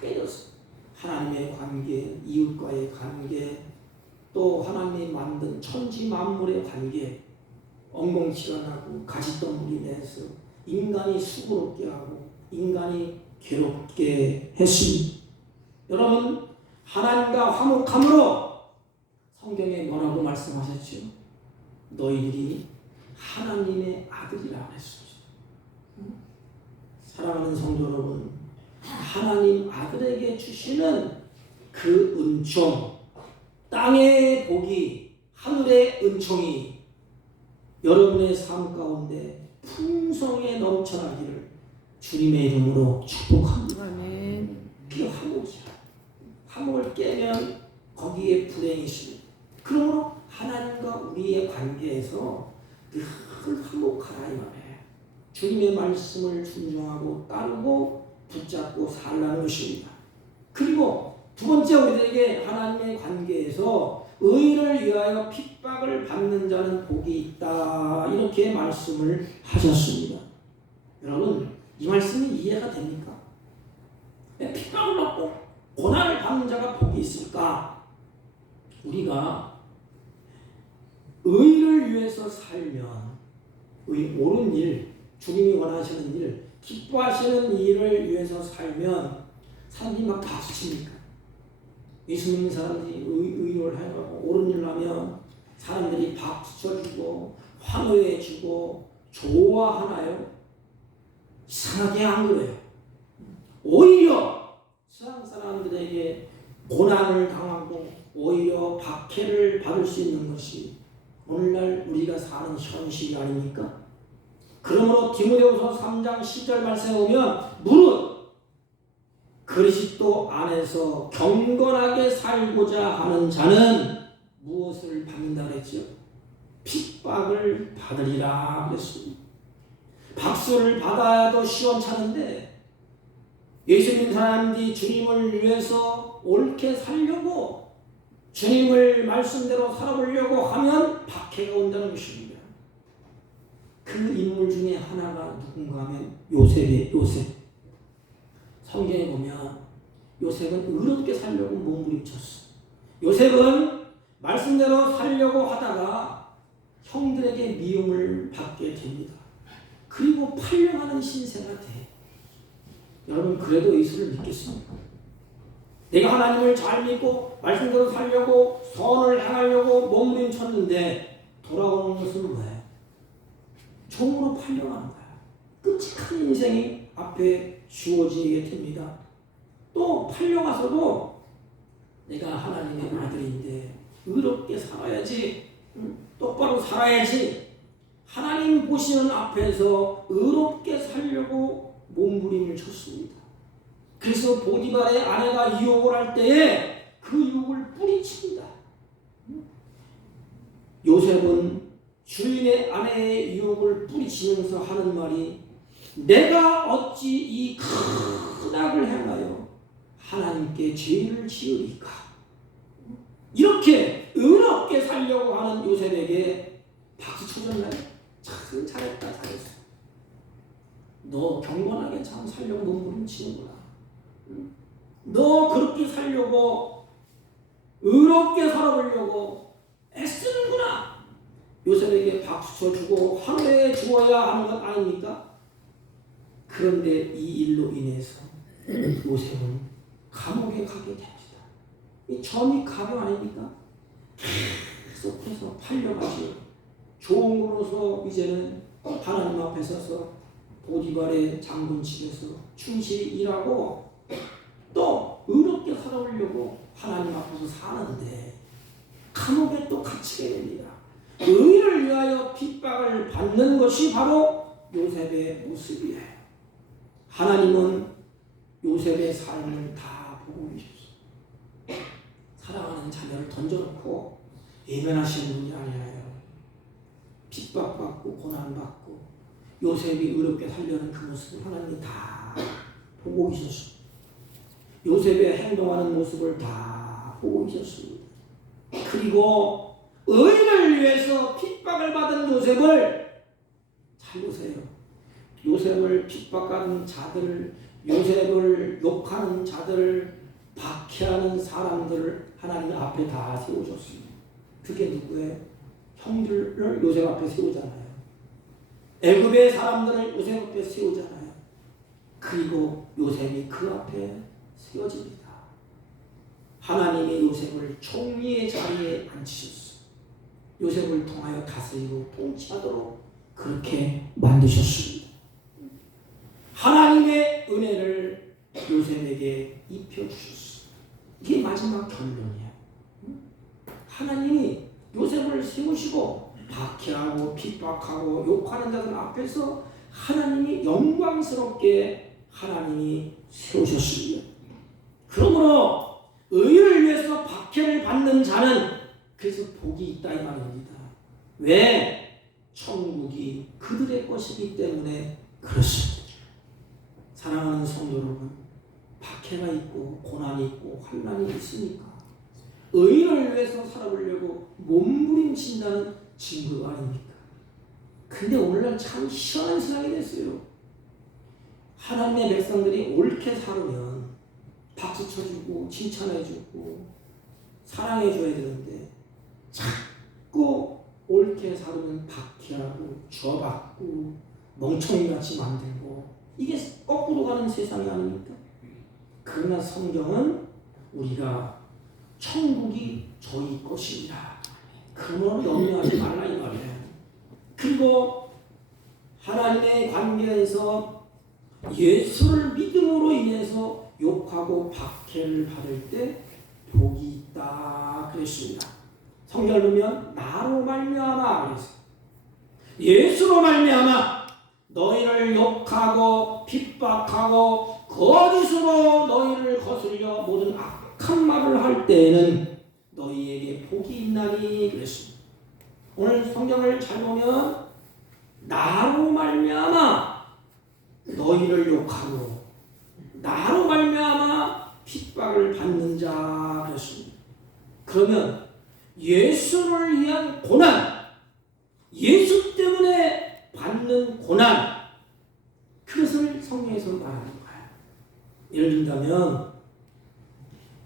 깨졌어. 하나님의 관계, 이웃과의 관계, 또 하나님이 만든 천지 만물의 관계, 엉겅퀴가 나고 가시덩굴이 내서 인간이 수고롭게 하고 인간이 괴롭게 했습니다. 여러분 하나님과 화목함으로 성경에 뭐라고 말씀하셨죠? 너희들이 하나님의 아들이라 했습니다. 사랑하는 성도 여러분, 하나님 아들에게 주시는 그 은총, 땅의 복이, 하늘의 은총이 여러분의 삶 가운데 풍성에 넘쳐나기를 주님의 이름으로 축복합니다. 아멘. 그게 화목이야. 화목을 깨면 거기에 불행이 있습니다. 그러므로 하나님과 우리의 관계에서 늘 화목하라 이 말이에요. 주님의 말씀을 순종하고 따르고 붙잡고 살라는 것입니다. 그리고 두 번째 우리에게 하나님의 관계에서 의를 위하여 핍박을 받는 자는 복이 있다 이렇게 말씀을 하셨습니다. 여러분 이 말씀이 이해가 됩니까? 핍박을 받고 고난을 받는 자가 복이 있을까? 우리가 의를 위해서 살면 옳은 일, 주님이 원하시는 일, 기뻐하시는 일을 위해서 살면 사람들이 막 박수칩니까? 예수 믿는 사람들이 의를 하고 옳은 일을 하면 사람들이 박수 쳐주고 환호해주고 좋아하나요? 이상하게 안 그래요. 오히려 세상 사람들에게 고난을 당하고 오히려 박해를 받을 수 있는 것이 오늘날 우리가 사는 현실이 아닙니까? 그러므로 디모데후서 3장 10절 말씀에 보면 무릇 그리스도 안에서 경건하게 살고자 하는 자는 무엇을 받는다 그랬죠? 핍박을 받으리라 그랬습니다. 박수를 받아야도 시원찮은데 예수 믿는 사람들이 주님을 위해서 옳게 살려고 주님을 말씀대로 살아보려고 하면 박해가 온다는 것입니다. 그 인물 중에 하나가 누군가 하면 요셉이에요. 요셉. 성경에 보면 요셉은 의롭게 살려고 몸부림쳤어. 요셉은 말씀대로 살려고 하다가 형들에게 미움을 받게 됩니다. 그리고 팔려가는 신세가 돼. 여러분 그래도 예수를 믿겠습니까? 내가 하나님을 잘 믿고 말씀대로 살려고 선을 행하려고 몸부림쳤는데 돌아오는 것은 뭐예요? 종으로 팔려가는 거야. 끔찍한 인생이 앞에 주어지게 됩니다. 또 팔려가서도 내가 하나님의 아들인데 의롭게 살아야지, 똑바로 살아야지, 하나님 보시는 앞에서 의롭게 살려고 몸부림을 쳤습니다. 그래서 보디발의 아내가 유혹을 할 때에 그 유혹을 뿌리칩니다. 요셉은 주인의 아내의 유혹을 뿌리치면서 하는 말이 내가 어찌 이 큰 악을 행하여 하나님께 죄를 지으리까. 이렇게 의롭게 살려고 하는 요셉에게 박수 쳐줬나요? 참 잘했다 잘했어. 너 경건하게 참 살려고 몸부림치는구나. 너 그렇게 살려고 의롭게 살아보려고 애쓰는구나. 요셉에게 박수 쳐주고 하늘에 주어야 하는 것 아닙니까? 그런데 이 일로 인해서 요셉은 감옥에 가게 됩니다. 이 점이 가벼 아닙니까? 계속해서 팔려가지고 종으로서 이제는 하나님 앞에 서서 보디발의 장군 집에서 충실히 일하고 또 의롭게 살아오려고 하나님 앞에서 사는데 감옥에 또 갇히게 됩니다. 의를 위하여 핍박을 받는 것이 바로 요셉의 모습이에요. 하나님은 요셉의 삶을 다 보고 계셨어요. 사랑하는 자녀를 던져놓고 예면하시는 분이 아니에요. 핍박받고 고난받고 요셉이 의롭게 살려는 그 모습을 하나님이 다 보고 계셨습니다. 요셉의 행동하는 모습을 다 보고 계셨습니다. 그리고 의를 위해서 핍박을 받은 요셉을 잘 보세요. 요셉을 핍박하는 자들, 요셉을 욕하는 자들, 박해하는 사람들을 하나님 앞에 다 세우셨습니다. 그게 누구예요? 형들을 요셉 앞에 세우잖아요. 애굽의 사람들을 요셉 앞에 세우잖아요. 그리고 요셉이 그 앞에 세워집니다. 하나님의 요셉을 총리의 자리에 앉히셨어요. 요셉을 통하여 다스리고 통치하도록 그렇게 만드셨습니다. 하나님의 은혜를 요셉에게 입혀주셨어요. 이게 마지막 결론이에요. 하나님이 요셉을 세우시고 박해하고 핍박하고 욕하는 자들 앞에서 하나님이 영광스럽게 하나님이 세우셨습니다. 그러므로 의를 위해서 박해를 받는 자는 그래서 복이 있다 이 말입니다. 왜? 천국이 그들의 것이기 때문에 그렇습니다. 사랑하는 성도 여러분, 박해가 있고 고난이 있고 환난이 있으니까 의를 위해서 살아보려고 몸부림친다는 증거 아닙니까? 근데 오늘날 참 희한한 세상이 됐어요. 하나님의 백성들이 옳게 살으면 박수 쳐주고 칭찬해주고 사랑해줘야 되는데 자꾸 옳게 살으면 박해하고 줘받고 멍청이같이 만들고 이게 거꾸로 가는 세상이 아닙니까? 그러나 성경은 우리가 천국이 저희 것입니다. 그러므로 염려하지 말라 이 말이에요. 그리고 하나님의 관계에서 예수를 믿음으로 인해서 욕하고 박해를 받을 때 복이 있다 그랬습니다. 성경을 보면 나로 말미암아 그랬어요. 예수로 말미암아 너희를 욕하고 핍박하고 거짓으로 너희를 거슬려 모든 악한 말을 할 때에는 너희에게 복이 있나니 그랬습니다. 오늘 성경을 잘 보면 나로 말미암아 너희를 욕하고 나로 말미암아 핍박을 받는 자 그랬습니다. 그러면 예수를 위한 고난, 예수 때문에 받는 고난, 그것을 성경에서 말하는 거예요. 예를 든다면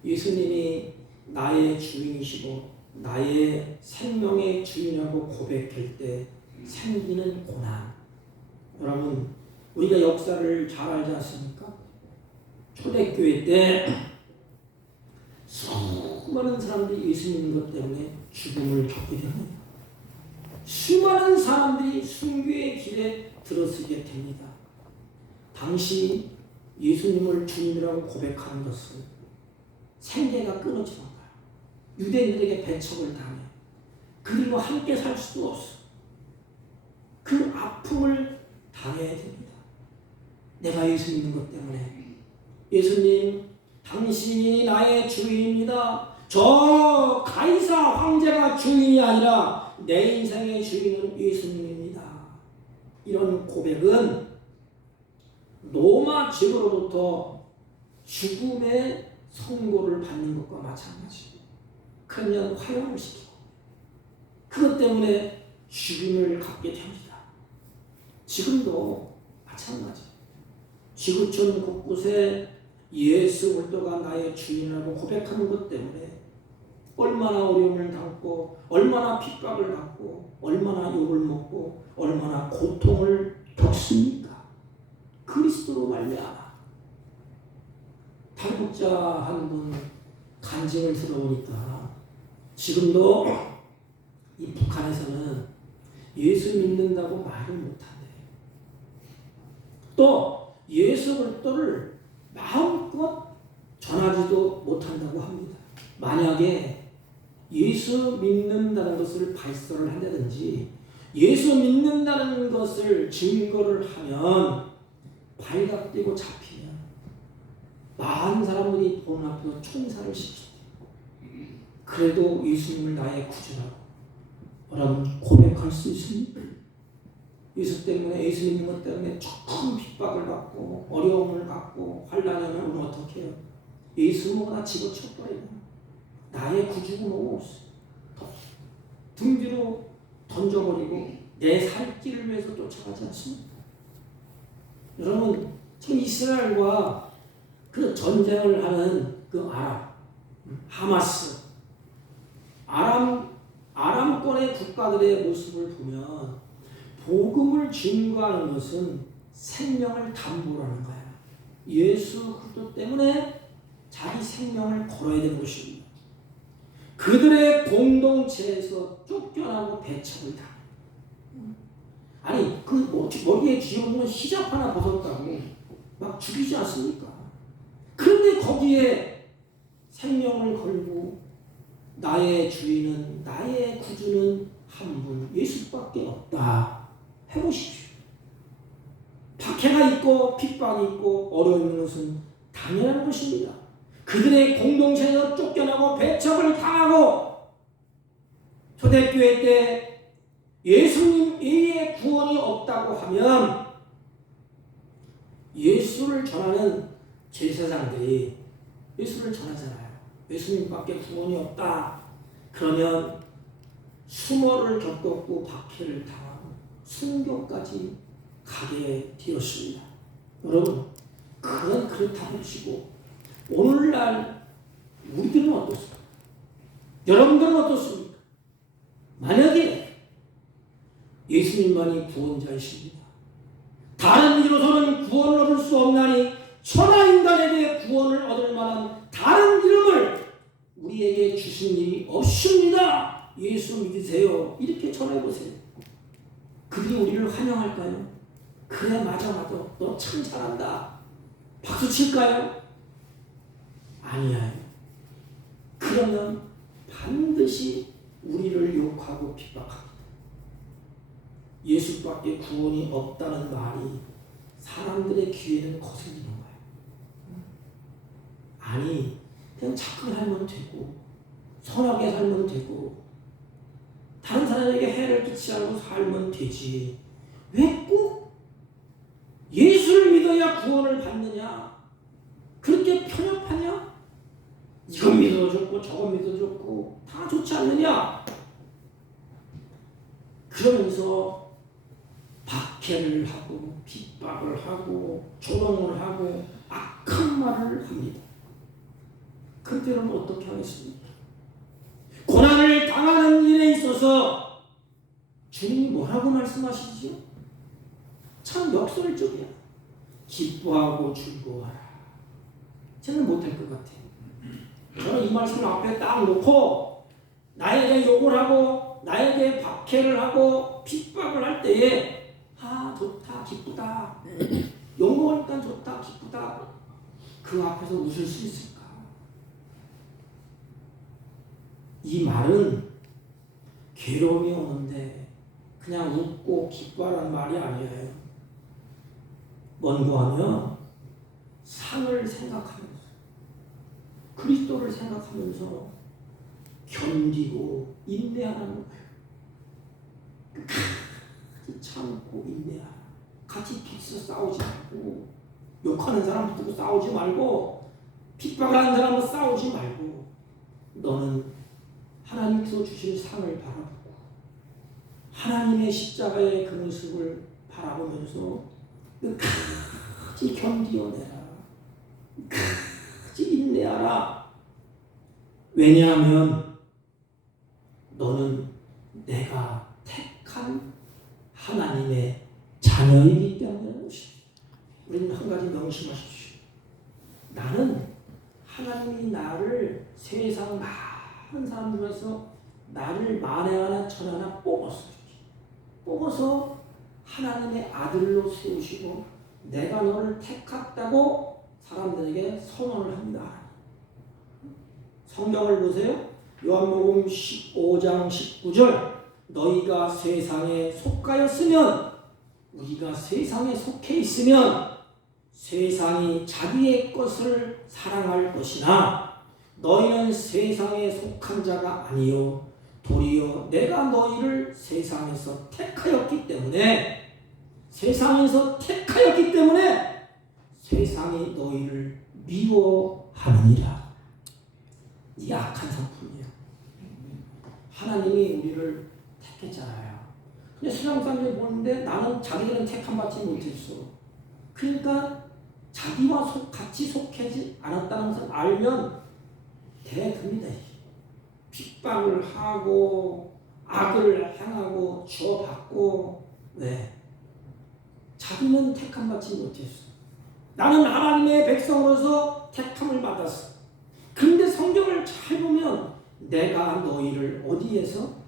예수님이 나의 주인이시고 나의 생명의 주인이라고 고백할 때 생기는 고난. 여러분, 우리가 역사를 잘 알지 않습니까? 초대교회 때 수많은 사람들이 예수 믿는 것 때문에 죽음을 겪게 됩니다. 수많은 사람들이 순교의 길에 들어서게 됩니다. 당시 예수님을 주님이라고 고백하는 것은 생계가 끊어지는 거예요. 유대인들에게 배척을 당해. 그리고 함께 살 수도 없어. 그 아픔을 당해야 됩니다. 내가 예수 믿는 것 때문에. 예수님, 당신이 나의 주인입니다. 저 가이사 황제가 주인이 아니라 내 인생의 주인은 예수님입니다. 이런 고백은 로마 제국으로부터 죽음의 선고를 받는 것과 마찬가지예요. 그러면 화형을 시키고 그것 때문에 죽음을 갖게 됩니다. 지금도 마찬가지예요. 지구촌 곳곳에 예수 그리스도가 나의 주인이라고 고백하는 것 때문에 얼마나 어려움을 당하고 얼마나 핍박을 받고 얼마나 욕을 먹고 얼마나 고통을 겪습니까? 그리스도로 말미암아. 탈북자 한 분 간증을 들어보니까 지금도 이 북한에서는 예수 믿는다고 말을 못한대요. 또 예수 그리스도를 마음껏 전하지도 못한다고 합니다. 만약에 예수 믿는다는 것을 발설을 한다든지 예수 믿는다는 것을 증거를 하면 발각되고 잡히면 많은 사람들이 보는 앞에서 총살을 시키대요. 그래도 예수님을 나의 구주라고 여러분 고백할 수 있습니까? 예수 때문에 예수 믿는 것 때문에 큰 핍박을 받고 어려움을 받고 환난을 오면 어떻게 해요? 예수 뭐나 집어쳐버리고 나의 구주고 뭐고 없어. 등 뒤로 던져버리고 내 살 길을 위해서 쫓아가지 않습니까? 여러분 지금 이스라엘과 그 전쟁을 하는 그 하마스 아람권의 국가들의 모습을 보면 복음을 증거하는 것은 생명을 담보로 하는 거야. 예수 그리스도 때문에 자기 생명을 걸어야 되는 것입니다. 그들의 공동체에서 쫓겨나고 배척을 당해. 아니 그 머리에 쥐어놓은 히잡 하나 벗었다고 막 죽이지 않습니까? 그런데 거기에 생명을 걸고 나의 주인은 나의 구주는 한 분 예수밖에 없다 해보십시오. 박해가 있고 핍박이 있고 어려운 것은 당연한 것입니다. 그들의 공동체에서 쫓겨나고 배척을 당하고 초대교회 때 예수님 외에 구원이 없다고 하면 예수를 전하는 제사장들이 예수를 전하잖아요. 예수님밖에 구원이 없다. 그러면 수모를 겪었고 박해를 당하고 순교까지 가게 되었습니다. 여러분, 그렇다고 치고 오늘날 우리들은 어떻습니까? 여러분들은 어떻습니까? 만약에 예수님만이 구원자이십니다. 다른 이로서는 구원을 얻을 수 없나니 천하인간에게 구원을 얻을 만한 다른 이름을 우리에게 주신 일이 없습니다. 예수 믿으세요. 이렇게 전해보세요. 그들이 우리를 환영할까요? 그래 맞아 너 참 잘한다. 박수 칠까요? 아니야. 그러면 반드시 우리를 욕하고 핍박합니다. 예수밖에 구원이 없다는 말이 사람들의 귀에는 거슬리는 거예요. 아니 그냥 착하게 살면 되고 선하게 살면 되고 다른 사람에게 해를 끼치지 않고 살면 되지 왜 꼭 예수를 믿어야 구원을 받느냐? 그렇게 편협하냐? 이건 믿어도 좋고 저건 믿어도 좋고 다 좋지 않느냐? 그러면서 박해를 하고 핍박을 하고 조롱을 하고 악한 말을 합니다. 그때는 어떻게 하겠습니까? 고난을 당하는 일에 있어서 주님이 뭐라고 말씀하시지요? 참 역설적이야. 기뻐하고 즐거워하라. 저는 못할 것 같아요. 저는 이 말씀을 앞에 딱 놓고 나에게 욕을 하고 나에게 박해를 하고 핍박을 할 때에 좋다 기쁘다 욕 먹으니까 좋다 기쁘다 그 앞에서 웃을 수 있을까? 이 말은 괴로움이 오는데 그냥 웃고 기뻐하라는 말이 아니에요. 뭔고 하면 상을 생각하면서 그리스도를 생각하면서 견디고 인내하는 거예요. 끝까지 참고 인내하라. 같이 빚서 싸우지 말고, 욕하는 사람 두고 싸우지 말고, 핍박하는 사람과 싸우지 말고, 너는 하나님께서 주신 상을 바라보고 하나님의 십자가의 그 모습을 바라보면서 끝까지 견디어내라. 끝까지 인내하라. 왜냐하면 너는 내가 택한 하나님의 자녀이기 때문에 것입니다. 우리는 한 가지 명심하십시오. 나는 하나님이 나를 세상 많은 사람 중에서 나를 만에 하나 천 하나 뽑아서 하나님의 아들로 세우시고 내가 너를 택했다고 사람들에게 선언을 합니다. 성경을 보세요. 요한복음 15장 19절 너희가 세상에 속하였으면 우리가 세상에 속해 있으면 세상이 자기의 것을 사랑할 것이나 너희는 세상에 속한 자가 아니요 도리어 내가 너희를 세상에서 택하였기 때문에 세상이 너희를 미워하느니라. 이 악한 성품이에요. 하나님이 우리를 택했잖아요. 근데 세상 사람들이 보는데 나는 자기들은 택함받지 못했어. 그러니까 자기와 같이 속하지 않았다는 것을 알면 대듭니다. 핍박을 하고 악을 행하고 주어받고 왜? 자기는 택함받지 못했어. 나는 하나님의 백성으로서 택함을 받았어. 그런데 성경을 잘 보면 내가 너희를 어디에서?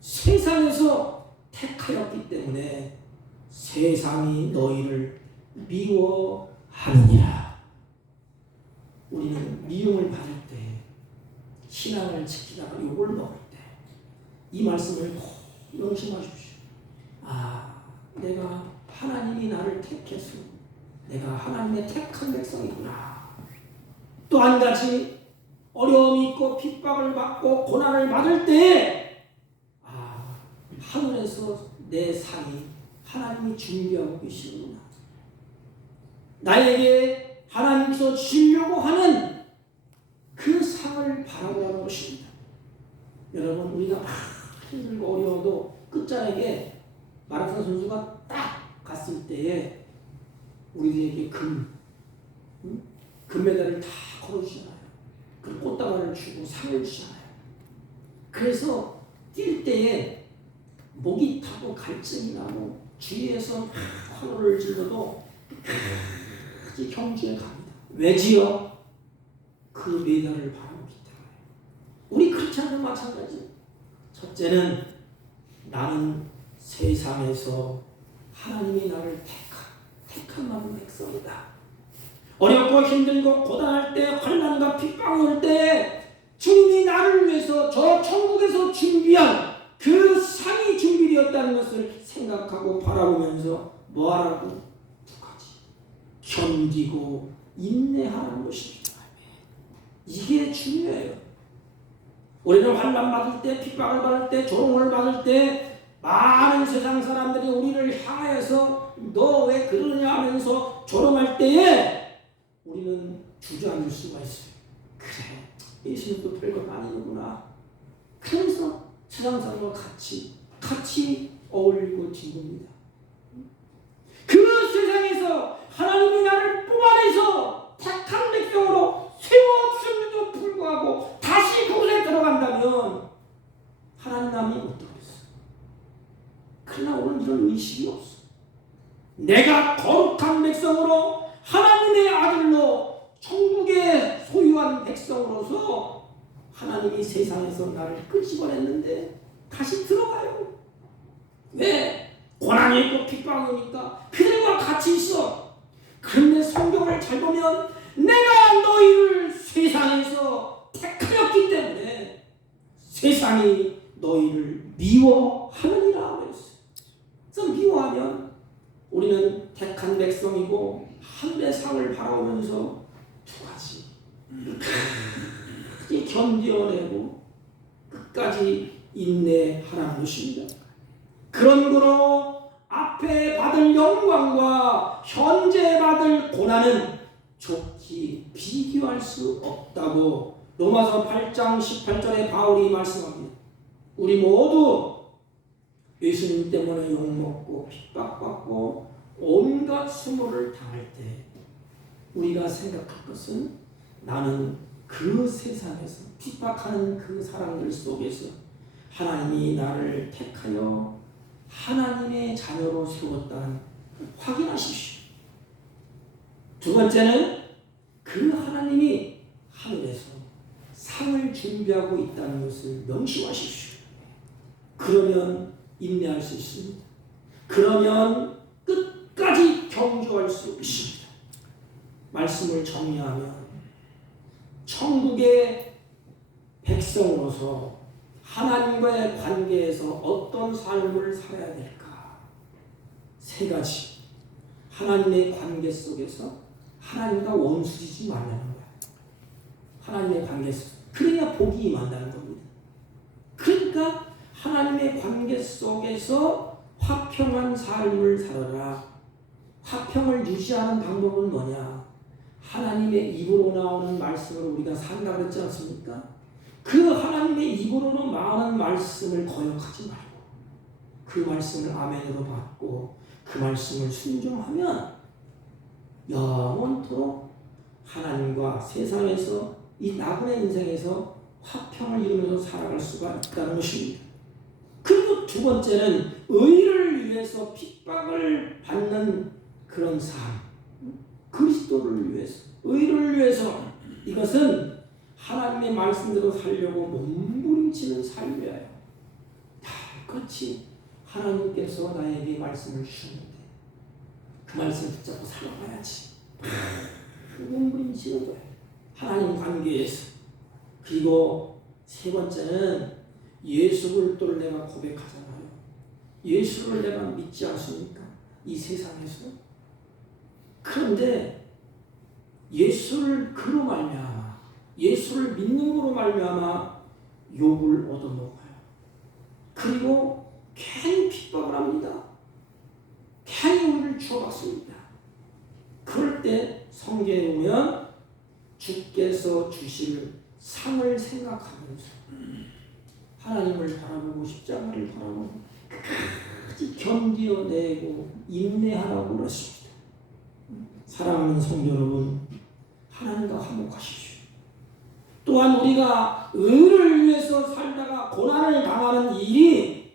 세상에서 택하였기 때문에 세상이 너희를 미워하느니라. 우리는 미움을 받을 때 신앙을 지키다가 욕을 먹을 때 이 말씀을 명심하십시오. 내가 하나님이 나를 택했어. 내가 하나님의 택한 백성이구나. 또 한 가지 어려움이 있고 핍박을 받고 고난을 받을 때 하늘에서 내 상이 하나님이 준비하고 계시구나. 나에게 하나님께서 주려고 하는 그 상을 바라보라는 것입니다. 여러분 우리가 막 힘들고 어려워도 끝자락에 마라톤 선수가 딱 갔을 때에 우리들에게 금메달을 다 걸어주잖아요. 그 꽃다발을 주고 상을 주잖아요. 그래서 뛸 때에 목이 타고 갈증이 나고 주위에서 화로를 질러도 끝까지 경주에 갑니다. 왜지요? 그 메달을 바라보기 때문에. 우리 크리스찬도 마찬가지. 첫째는 나는 세상에서 하나님이 나를 택한 나는 백성이다. 어렵고 힘들고 고단할 때 환난과 핍박이 올 때 주님이 나를 위해서 저 천국에서 준비한 그 상이 준비되었다는 것을 생각하고 바라보면서 뭐하라고? 두 가지. 견디고 인내하라는 것입니다. 이게 중요해요. 우리는 환난 받을 때, 핍박을 받을 때, 조롱을 받을 때 많은 세상 사람들이 우리를 향해서 너 왜 그러냐 하면서 조롱할 때에 우리는 주저앉을 수가 있어요. 그래, 예수님도 별것 아니구나. 그래서 세상 사람과 같이 어울리고 지냅니다. 그 세상에서 하나님이 나를 뽑아내서 택한 백성으로 세워주는데도 불구하고 다시 그곳에 들어간다면 하나님 남이 어떠겠어? 그러나 오늘 이런 의식이 없어. 내가 거룩한 백성으로 하나님의 아들로 천국에 소유한 백성으로서 하나님이 세상에서 나를 끄집어냈는데 다시 들어가요. 왜? 고난이 있고 핍박이 오니까 그들과 같이 있어. 그런데 성경을 잘 보면 내가 너희를 세상에서 택하였기 때문에 세상이 너희를 미워하느니라 그랬어요. 그래서 미워하면 우리는 택한 백성이고 하늘의 상을 바라보면서 두 가지 끝까지 견뎌내고 끝까지 인내하라는 것입니다. 그런 거로 앞에 받을 영광과 현재 받을 고난은 좋게 비교할 수 없다고 로마서 8장 18절에 바울이 말씀합니다. 우리 모두 예수님 때문에 욕먹고 핍박받고 온갖 수모를 당할 때 우리가 생각할 것은 나는 그 세상에서 핍박하는 그 사람들 속에서 하나님이 나를 택하여 하나님의 자녀로 세웠다는 확인하십시오. 두 번째는 그 하나님이 하늘에서 상을 준비하고 있다는 것을 명심하십시오. 그러면 인내할 수 있습니다. 그러면 끝까지 경주할 수 있습니다. 말씀을 정리하면 천국의 백성으로서 하나님과의 관계에서 어떤 삶을 살아야 될까? 세 가지. 하나님의 관계 속에서 하나님과 원수지지 말라는 거야. 하나님의 관계 속. 그래야 복이 임한다는 겁니다. 그러니까 하나님의 관계 속에서 화평한 삶을 살아라. 화평을 유지하는 방법은 뭐냐? 하나님의 입으로 나오는 말씀을 우리가 산다고 그랬지 않습니까? 그 하나님의 입으로 나오는 말씀을 거역하지 말고 그 말씀을 아멘으로 받고 그 말씀을 순종하면 영원토록 하나님과 세상에서 이 나그네 인생에서 화평을 이루면서 살아갈 수가 있다는 것입니다. 그리고 두 번째는 의를 위해서 핍박을 받는 그런 삶, 그리스도를 위해서, 의를 위해서. 이것은 하나님의 말씀대로 살려고 몸부림치는 삶이에요. 달같이 하나님께서 나에게 말씀을 주셨는데 그 말씀 붙잡고 살아가야지. 몸부림치는 거예요. 하나님 관계에서. 그리고 세 번째는 예수 그리스도를 내가 고백하잖아요. 예수를 내가 믿지 않습니까? 이 세상에서. 그런데 예수를 그로 말미암아, 예수를 믿는 거로 말미암아 욕을 얻어먹어요. 그리고 괜히 핍박을 합니다. 괜히 우리를 주어받습니다. 그럴 때 성경에 보면 주께서 주실 상을 생각하면서 하나님을 바라보고 십자가를 바라보고 끝까지 견디어내고 인내하라고 그러십니다. 사랑하는 성도 여러분, 하나님과 화목하십시오. 또한 우리가 의를 위해서 살다가 고난을 당하는 일이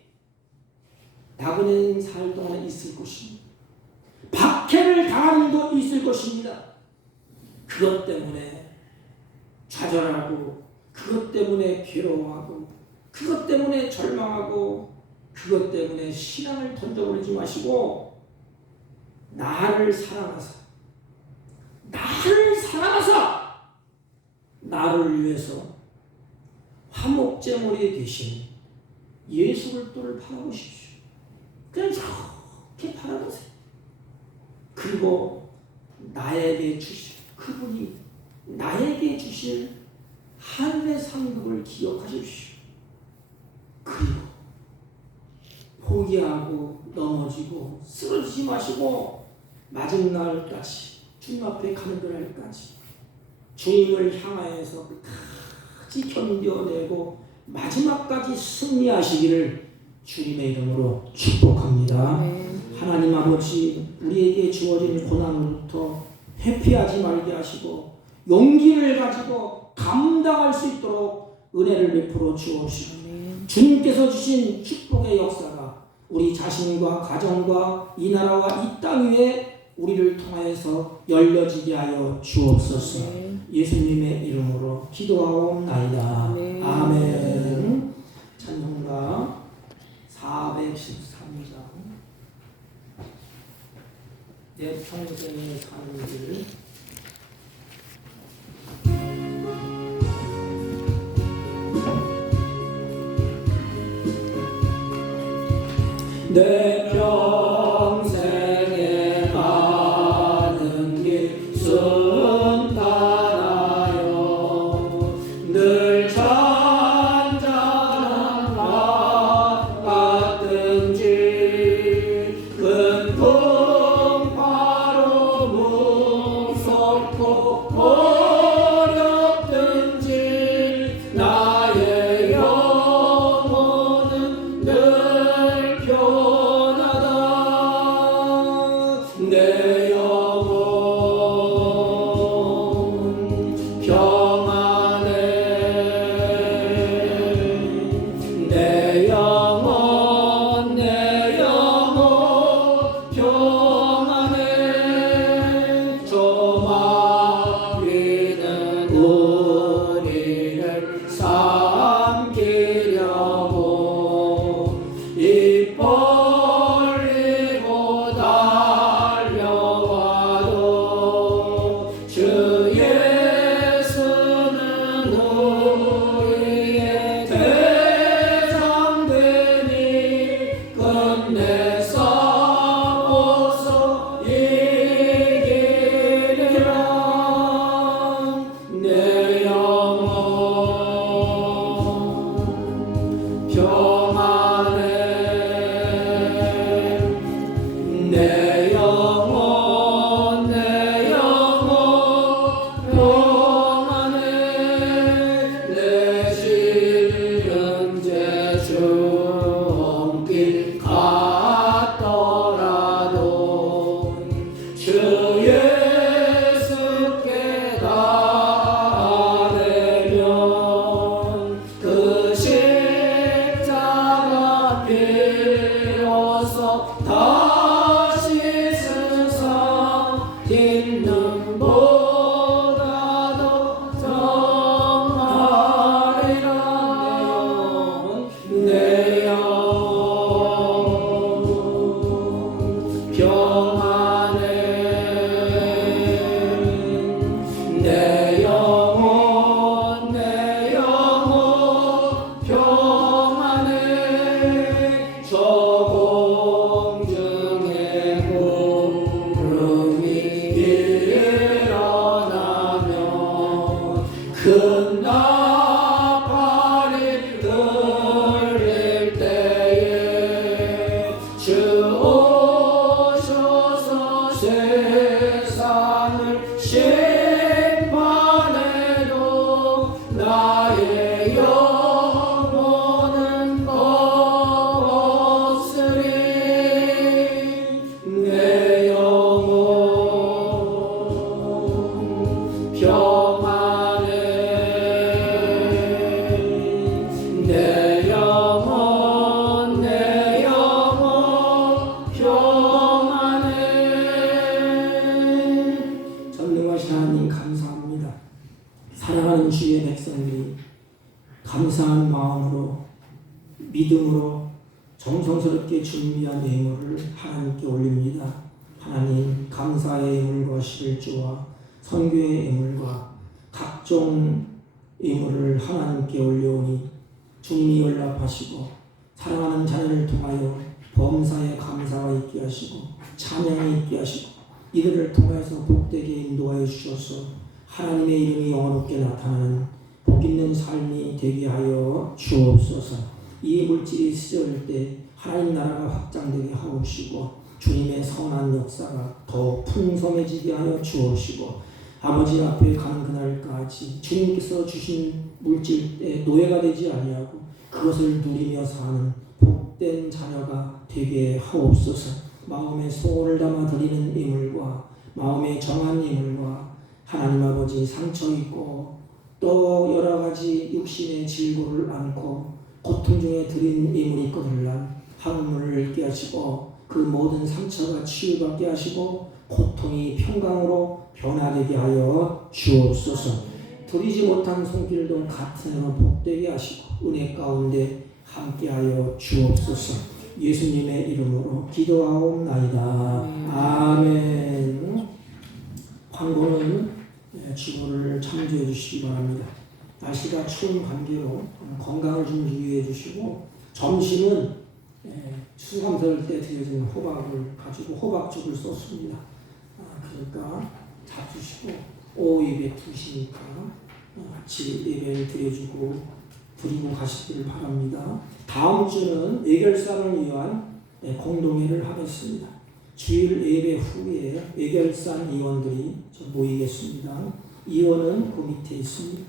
나그네 살 동안에 있을 것입니다. 박해를 당하는 것도 있을 것입니다. 그것 때문에 좌절하고 그것 때문에 괴로워하고 그것 때문에 절망하고 그것 때문에 신앙을 던져버리지 마시고 나를 사랑하사 나를 위해서 화목제물이 되신 예수 그리스도를 바라보십시오. 그냥 저렇게 바라보세요. 그리고 나에게 주실 그분이 나에게 주실 하늘의 상급을 기억하십시오. 그리고 포기하고 넘어지고 쓰러지지 마시고 마지막날까지 주님 앞에 가는 그날까지 주님을 향하여서 끝까지 견뎌내고 마지막까지 승리하시기를 주님의 이름으로 축복합니다. 하나님 아버지, 우리에게 주어진 고난으로부터 회피하지 말게 하시고 용기를 가지고 감당할 수 있도록 은혜를 베풀어 주옵시고 주님께서 주신 축복의 역사가 우리 자신과 가정과 이 나라와 이 땅 위에 우리를 통하여서 열려지게 하여 주옵소서. 예수님의 이름으로 기도하옵나이다. 아멘. 찬송가 413장 내 평생의 사는 길. 내 평생에 가는 길 순탄하여 늘 잔잔한 심판에도 나의 영혼은 없으리. 내 영혼 평안해. 내 영혼 평안해. 전능하신 하나님 감사합니다. 사랑하는 주의 백성들이 감사한 마음으로 믿음으로 정성스럽게 준비한 예물을 하나님께 올립니다. 하나님 감사의 예물과 십일조와 선교의 예물과 각종 예물을 하나님께 올려오니 주님이 연락하시고 사랑하는 자녀를 통하여 범사에 감사가 있게 하시고 찬양이 있게 하시고 이들을 통해서 복되게 인도하여 주셔서 하나님의 이름이 영원롭게 나타나는 복있는 삶이 되게 하여 주옵소서. 이 물질이 쓰여질 때 하나님 나라가 확장되게 하옵시고 주님의 선한 역사가 더 풍성해지게 하여 주옵시고 아버지 앞에 가는 그날까지 주님께서 주신 물질에 노예가 되지 아니하고 그것을 누리며 사는 복된 자녀가 되게 하옵소서. 마음에 소원을 담아 드리는 예물과 마음에 정한 예물과 하나님 아버지 상처 있고 또 여러 가지 육신의 질고를 안고 고통 중에 드린 예물이 있거들란 하늘을 읽게 하시고 그 모든 상처가 치유받게 하시고 고통이 평강으로 변화되게 하여 주옵소서. 드리지 못한 손길도 같은 은혜로 복되게 하시고 은혜 가운데 함께하여 주옵소서. 예수님의 이름으로 기도하옵나이다. 아멘. 광고는 주보를 참조해 주시기 바랍니다. 날씨가 추운 관계로 건강을 좀 유의해 주시고 점심은 추수감사절 때 드려진 호박을 가지고 호박죽을 썼습니다. 그러니까 잡수시고 오후 예배 드시니까 같이 예배를 드리고 가시기를 바랍니다. 다음 주는 예결산을 위한 공동회를 하겠습니다. 주일 예배 후에 예결산 위원들이 모이겠습니다. 위원은 그 밑에 있습니다.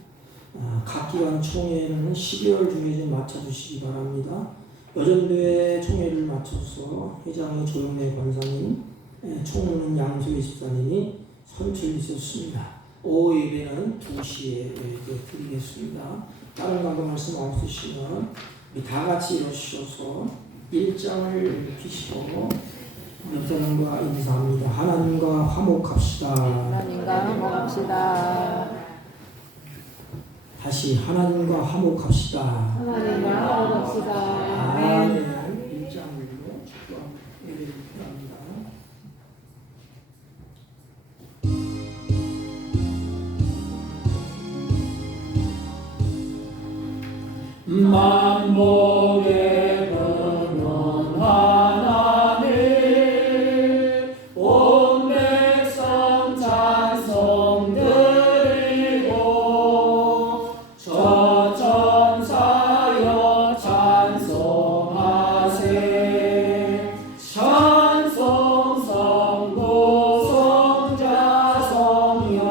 각 기관 총회는 12월 중에 좀 맞춰주시기 바랍니다. 여전도회 총회를 맞춰서 회장의 조영래 권사님, 총무는 양소희 집사님이 선출이 있었습니다. 오후 예배는 2시에 드리겠습니다. 다른 관계 말씀 없으시면 우리 다 같이 일어서셔서 일장을 피시고 옆 사람과 인사합니다. 하나님과 화목합시다. 하나님과 화목합시다. 다시 하나님과 화목합시다. 하나님과 화목합시다. 아멘. 일장으로 예배를 드립니다. 만복의 근원 하나님 온 백성 찬송 드리고 저 천사여 찬송하세. 찬송 성부 성자 성령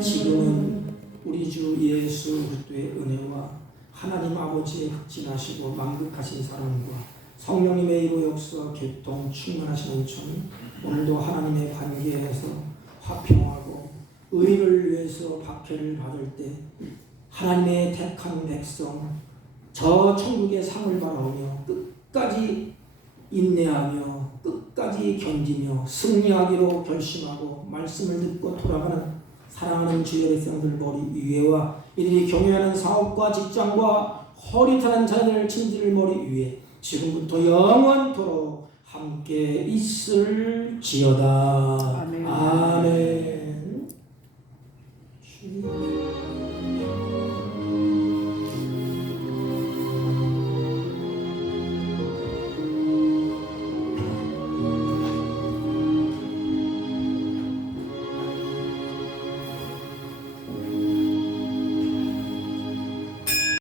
지금은 우리 주 예수 그리스도의 은혜와 하나님 아버지의 흑진하시고 만극하신 사랑과 성령님의 이로 역사 교통 충만하신 은총이 오늘도 하나님의 관계에서 화평하고 의를 위해서 박해를 받을 때 하나님의 택한 백성 저 천국의 상을 바라오며 끝까지 인내하며 끝까지 견디며 승리하기로 결심하고 말씀을 듣고 돌아가는 사랑하는 주의 백성들 머리 위에와 이들이 경유하는 사업과 직장과 허릿하는 자녀를 친지를 머리 위에 지금부터 영원토록 함께 있을지어다. 아멘.